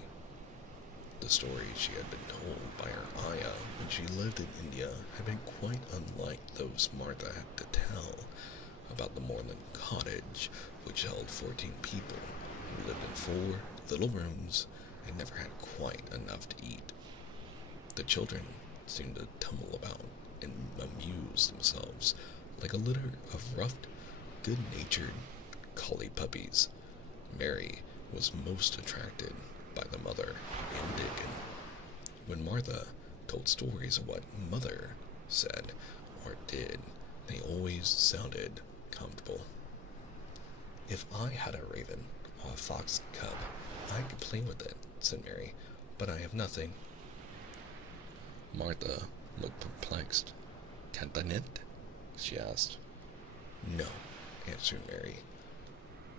The story she had been told by her ayah when she lived in India had been quite unlike those Martha had to tell about the moorland cottage, which held 14 people who lived in 4 little rooms and never had quite enough to eat. The children seemed to tumble about and amuse themselves like a litter of rough, good-natured collie puppies. Mary was most attracted by the mother and Dickon. When Martha told stories of what Mother said or did, they always sounded comfortable. "If I had a raven or a fox cub, I could play with it," said Mary, "but I have nothing." Martha looked perplexed. "Can't I knit?" she asked. "No," answered Mary.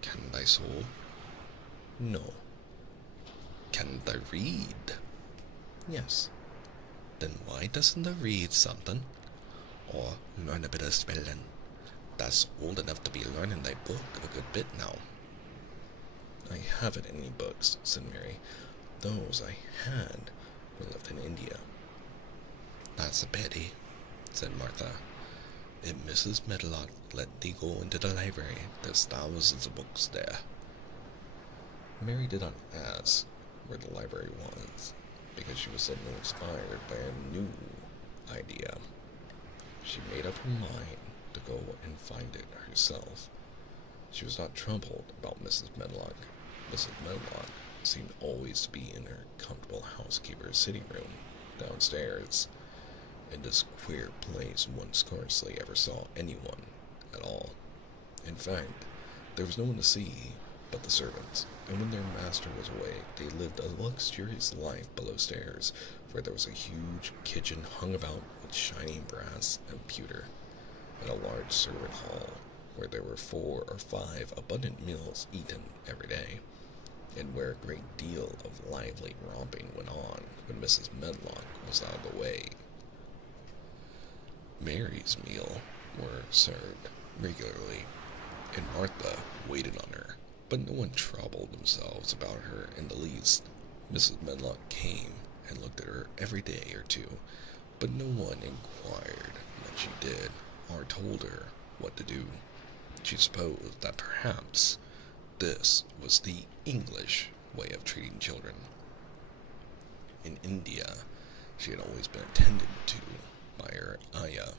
"Can I sew?" "No." "Can I read?" "Yes." "Then why doesn't I read something? Or learn a bit of spelling? That's old enough to be learning thy book a good bit now." "I haven't any books," said Mary. "Those I had when I lived in India." "That's a pity," said Martha. "If Mrs. Medlock let thee go into the library, there's thousands of books there." Mary did not ask where the library was, because she was suddenly inspired by a new idea. She made up her mind to go and find it herself. She was not troubled about Mrs. Medlock. Mrs. Medlock seemed always to be in her comfortable housekeeper's sitting room downstairs. In this queer place one scarcely ever saw anyone at all. In fact, there was no one to see but the servants, and when their master was away, they lived a luxurious life below stairs, where there was a huge kitchen hung about with shining brass and pewter, and a large servant hall, where there were 4 or 5 abundant meals eaten every day, and where a great deal of lively romping went on when Mrs. Medlock was out of the way. Mary's meal were served regularly, and Martha waited on her, but no one troubled themselves about her in the least. Mrs. Medlock came and looked at her every day or 2, but no one inquired what she did or told her what to do. She supposed that perhaps this was the English way of treating children. In India, she had always been attended to by her ayah,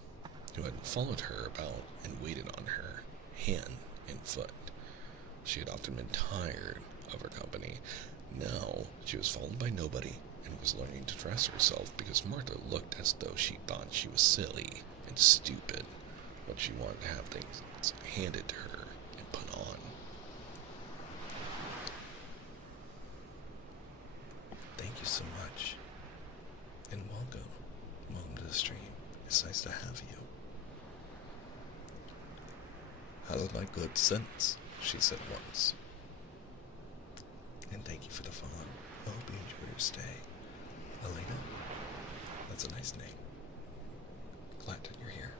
who had followed her about and waited on her hand and foot. She had often been tired of her company. Now she was followed by nobody and was learning to dress herself because Martha looked as though she thought she was silly and stupid when she wanted to have things handed to her and put on. Thank you so much, and welcome. Welcome to the stream. It's nice to have you. "How's my good sense?" she said once. "And thank you for the follow. I hope you enjoy your stay. Elena? That's a nice name. Glad that you're here."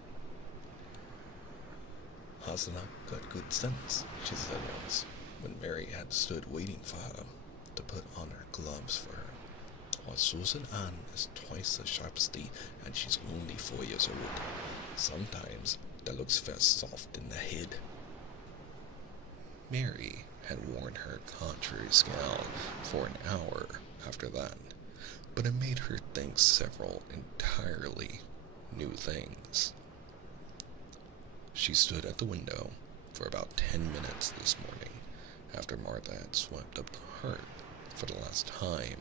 "Hasn't got good sense," she said once, when Mary had stood waiting for her to put on her gloves for her. "Or Susan Ann is twice as sharp as thee, and she's only 4 years old. Sometimes that looks fair soft in the head." Mary had worn her contrary scowl for an hour after that, but it made her think several entirely new things. She stood at the window for about 10 minutes this morning after Martha had swept up the hearth for the last time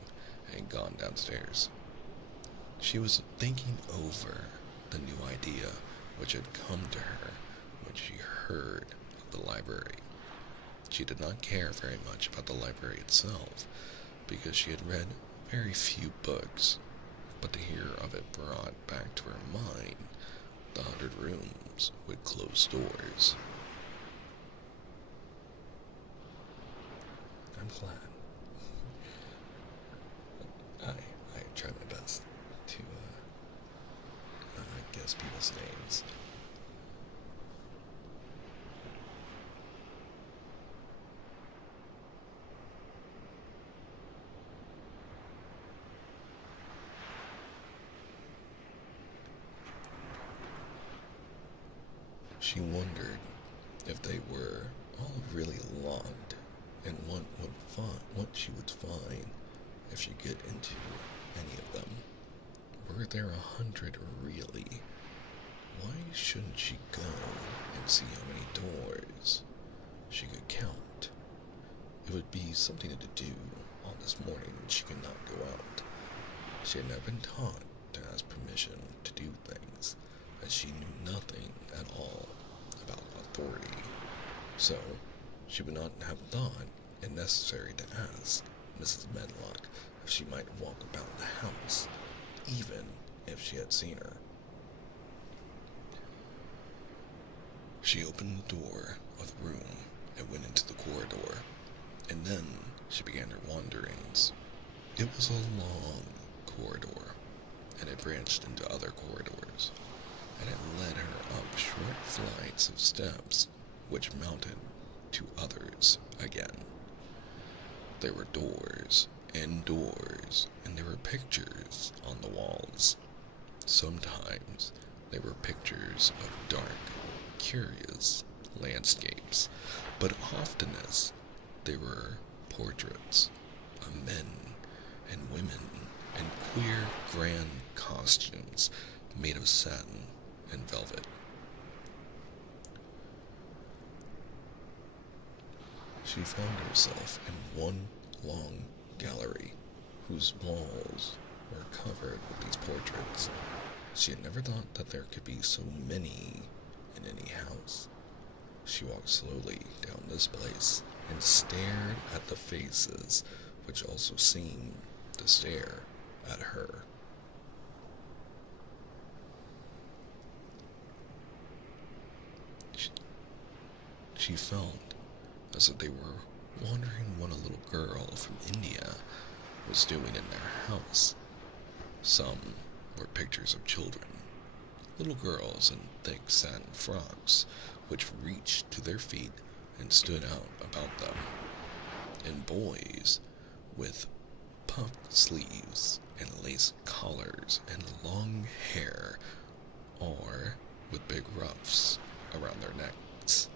and gone downstairs. She was thinking over the new idea which had come to her when she heard of the library. She did not care very much about the library itself because she had read very few books, but to hear of it brought back to her mind the 100 rooms with closed doors. I'm glad. I try my best to guess people's names. She wondered if they were all really locked and what she would find if she get into any of them. Were there 100 really? Why shouldn't she go and see how many doors she could count? It would be something to do on this morning when she could not go out. She had never been taught to ask permission to do things, as she knew nothing at all about authority. So, she would not have thought it necessary to ask Mrs. Medlock if she might walk about the house, even if she had seen her. She opened the door of the room and went into the corridor, and then she began her wanderings. It was a long corridor, and it branched into other corridors, and it led her up short flights of steps which mounted to others again. There were doors, and there were pictures on the walls. Sometimes they were pictures of dark, curious landscapes, but oftenest they were portraits of men and women in queer, grand costumes made of satin and velvet. She found herself in one long gallery whose walls were covered with these portraits. She had never thought that there could be so many in any house. She walked slowly down this place and stared at the faces which also seemed to stare at her. She felt as if they were wondering what a little girl from India was doing in their house. Some were pictures of children, little girls in thick satin frocks which reached to their feet and stood out about them, and boys with puffed sleeves and lace collars and long hair, or with big ruffs around their necks.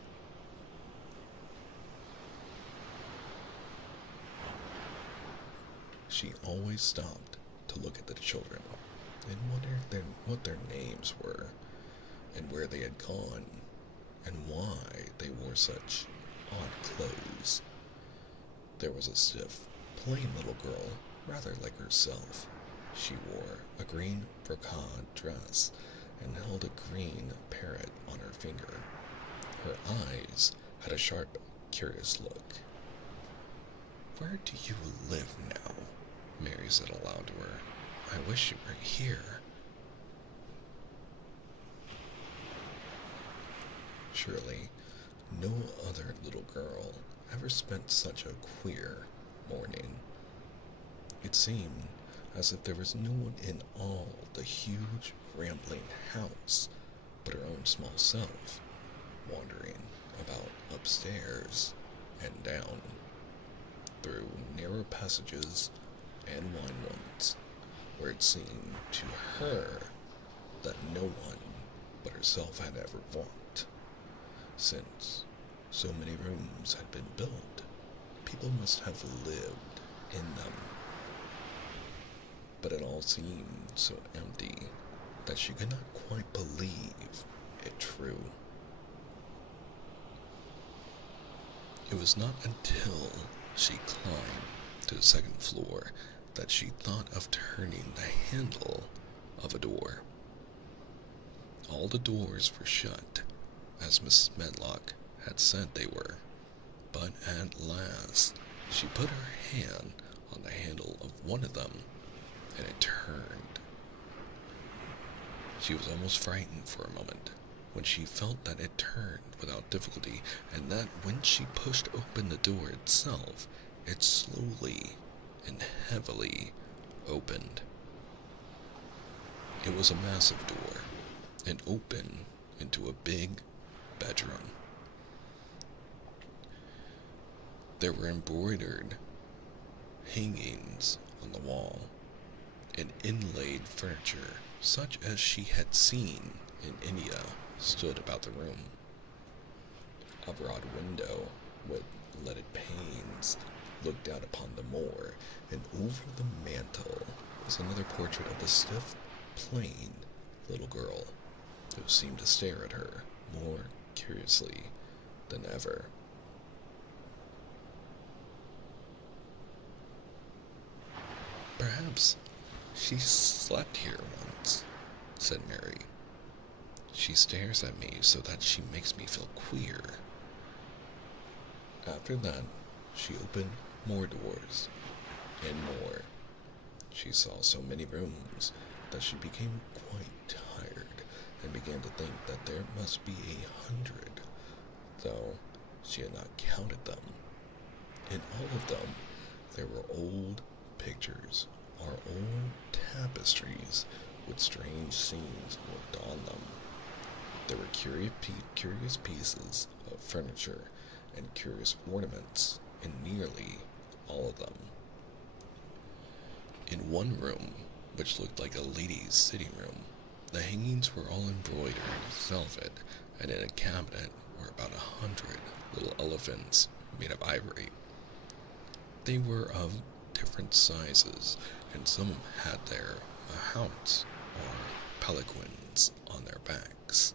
She always stopped to look at the children and wondered what their names were, and where they had gone, and why they wore such odd clothes. There was a stiff, plain little girl, rather like herself. She wore a green brocade dress and held a green parrot on her finger. Her eyes had a sharp, curious look. "Where do you live now?" Mary said aloud to her. "I wish you were here." Surely, no other little girl ever spent such a queer morning. It seemed as if there was no one in all the huge, rambling house but her own small self, wandering about upstairs and down, through narrow passages and wide ones, where it seemed to her that no one but herself had ever walked, since So many rooms had been built. People must have lived in them. But it all seemed so empty that she could not quite believe it true. It was not until she climbed to the second floor that she thought of turning the handle of a door. All the doors were shut, as Mrs. Medlock had said they were, but at last she put her hand on the handle of one of them, and it turned. She was almost frightened for a moment when she felt that it turned without difficulty, and that when she pushed open the door itself, it slowly and heavily opened. It was a massive door, and opened into a big bedroom. There were embroidered hangings on the wall, and inlaid furniture such as she had seen in India stood about the room. A broad window with leaded panes looked out upon the moor, and over the mantel was another portrait of the stiff, plain little girl, who seemed to stare at her more curiously than ever. "Perhaps she slept here once," said Mary. "She stares at me so that she makes me feel queer." After that, she opened more doors, and more. She saw so many rooms that she became quite tired, and began to think that there must be 100, though she had not counted them. In all of them, there were old pictures or old tapestries with strange scenes worked on them. There were curious pieces of furniture and curious ornaments in nearly all of them. In one room, which looked like a lady's sitting room, the hangings were all embroidered velvet, and in a cabinet were about 100 little elephants made of ivory. They were of different sizes, and some had their mahouts or palanquins on their backs.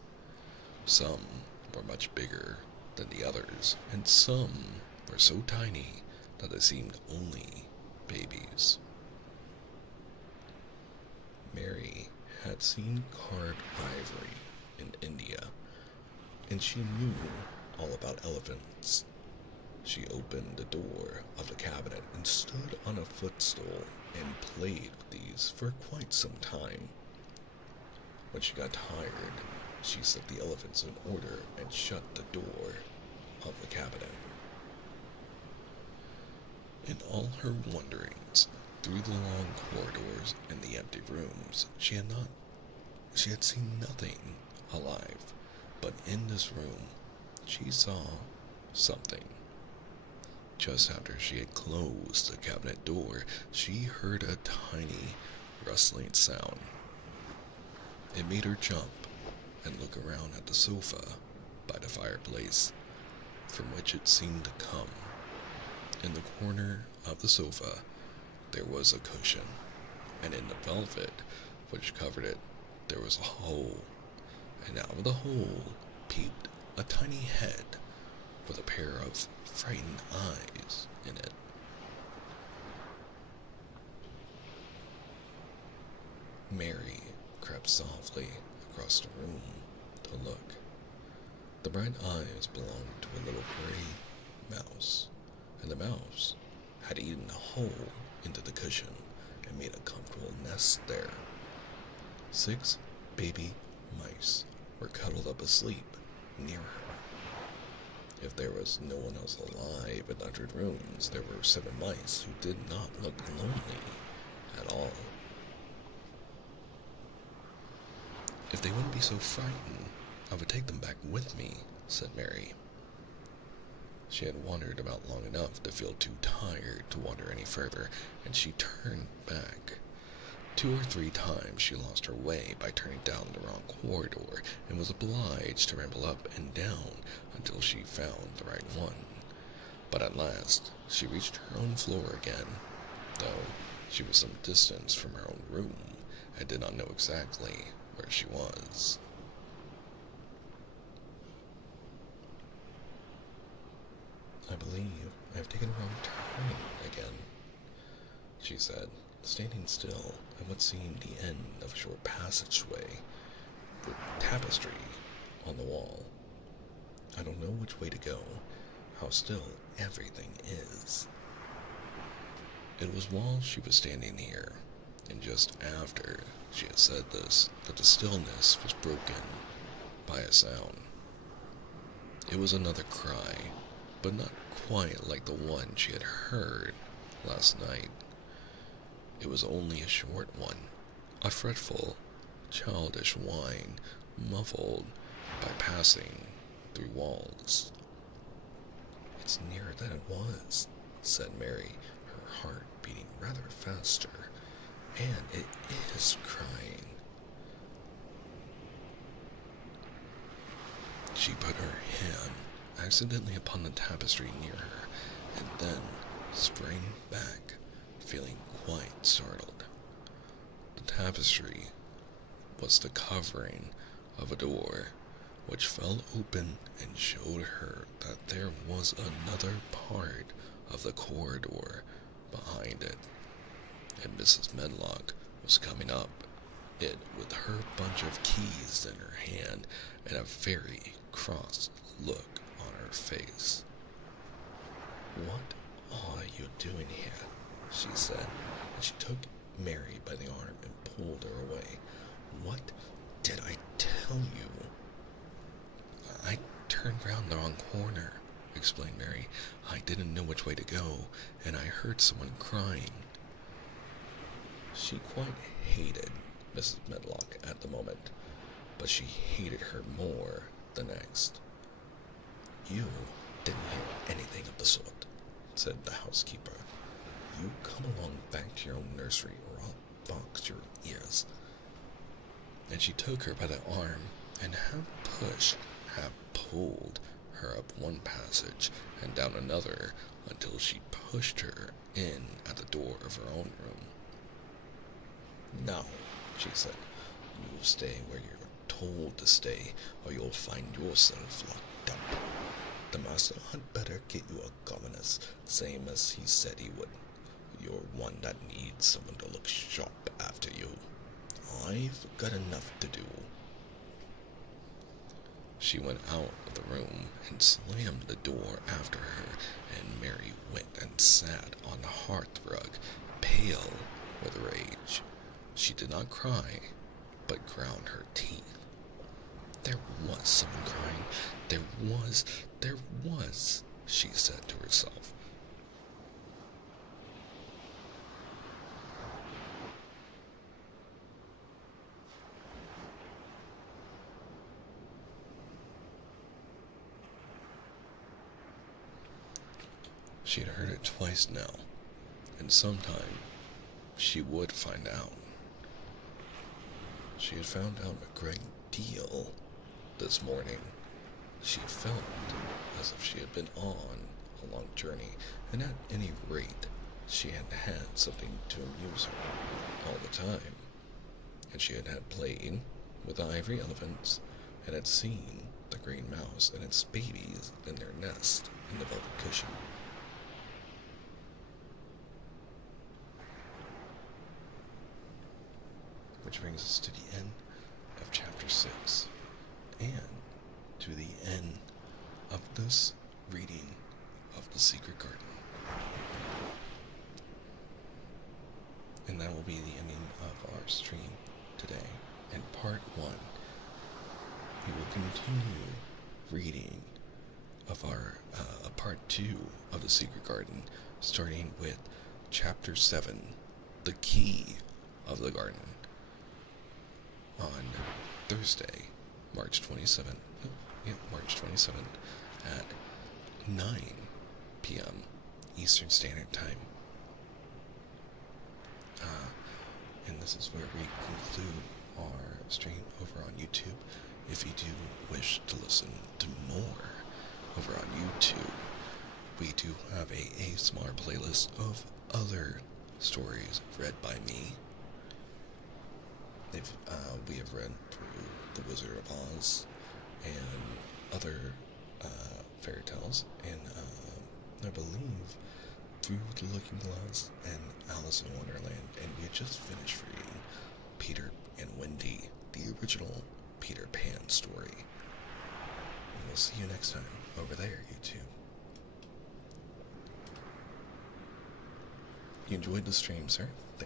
Some were much bigger than the others, and some were so tiny that they seemed only babies. Mary had seen carved ivory in India, and she knew all about elephants. She opened the door of the cabinet and stood on a footstool and played with these for quite some time. When she got tired, she set the elephants in order and shut the door of the cabinet. In all her wanderings through the long corridors and the empty rooms, she had seen nothing alive, but in this room she saw something. Just after she had closed the cabinet door, she heard a tiny rustling sound. It made her jump and look around at the sofa by the fireplace, from which it seemed to come. In the corner of the sofa there was a cushion, and in the velvet which covered it there was a hole, and out of the hole peeped a tiny head with a pair of frightened eyes in it. Mary crept softly across the room to look. The bright eyes belonged to a little gray mouse, and the mouse had eaten a hole into the cushion and made a comfortable nest there. 6 baby mice were cuddled up asleep near her. If there was no one else alive in 100 rooms, there were 7 mice who did not look lonely at all. "If they wouldn't be so frightened, I would take them back with me," said Mary. She had wandered about long enough to feel too tired to wander any further, and she turned back. 2 or 3 times she lost her way by turning down the wrong corridor, and was obliged to ramble up and down until she found the right one. But at last, she reached her own floor again, though she was some distance from her own room and did not know exactly where she was. "I believe I have taken a wrong turn again," she said, standing still at what seemed the end of a short passageway with tapestry on the wall. "I don't know which way to go, how still everything is." It was while she was standing here, and just after she had said this, that the stillness was broken by a sound. It was another cry, but not quite like the one she had heard last night. It was only a short one, a fretful, childish whine, muffled by passing through walls. "It's nearer than it was," said Mary, her heart beating rather faster. "And it is crying." She put her hand accidentally upon the tapestry near her, and then sprang back, feeling quite startled. The tapestry was the covering of a door, which fell open and showed her that there was another part of the corridor behind it, and Mrs. Medlock was coming up it with her bunch of keys in her hand and a very cross look on her face. "What are you doing here?" she said, and she took Mary by the arm and pulled her away. "What did I tell you?" "I turned round the wrong corner," explained Mary. "I didn't know which way to go, and I heard someone crying." She quite hated Mrs. Medlock at the moment, but she hated her more the next. "You didn't hear anything of the sort," said the housekeeper. "You come along back to your own nursery, or I'll box your ears." And she took her by the arm and half pushed, half pulled her up one passage and down another until she pushed her in at the door of her own room. "Now," she said, "you stay where you're told to stay, or you'll find yourself locked up. The master had better get you a governess, same as he said he would. You're one that needs someone to look sharp after you. I've got enough to do." She went out of the room and slammed the door after her, and Mary went and sat on the hearthrug, pale with rage. She did not cry, but ground her teeth. There was someone crying. There was, she said to herself. She had heard it twice now, and sometime she would find out. She had found out a great deal this morning. She felt as if she had been on a long journey, and at any rate, she had had something to amuse her all the time. And she had played with the ivory elephants, and had seen the green mouse and its babies in their nest in the velvet cushion. Which brings us to the end of chapter 6, and to the end of this reading of The Secret Garden. And that will be the ending of our stream today. In part 1, we will continue reading of our part 2 of The Secret Garden, starting with chapter 7, The Key of the Garden, on Thursday, March 27th at 9 p.m. Eastern Standard Time. And this is where we conclude our stream over on YouTube. If you do wish to listen to more over on YouTube, we do have a ASMR playlist of other stories read by me. If we have read through The Wizard of Oz and other fairy tales, and I believe through The Looking Glass and Alice in Wonderland, and we just finished reading Peter and Wendy, the original Peter Pan story. And we'll see you next time over there, YouTube. You enjoyed the stream, sir? Thank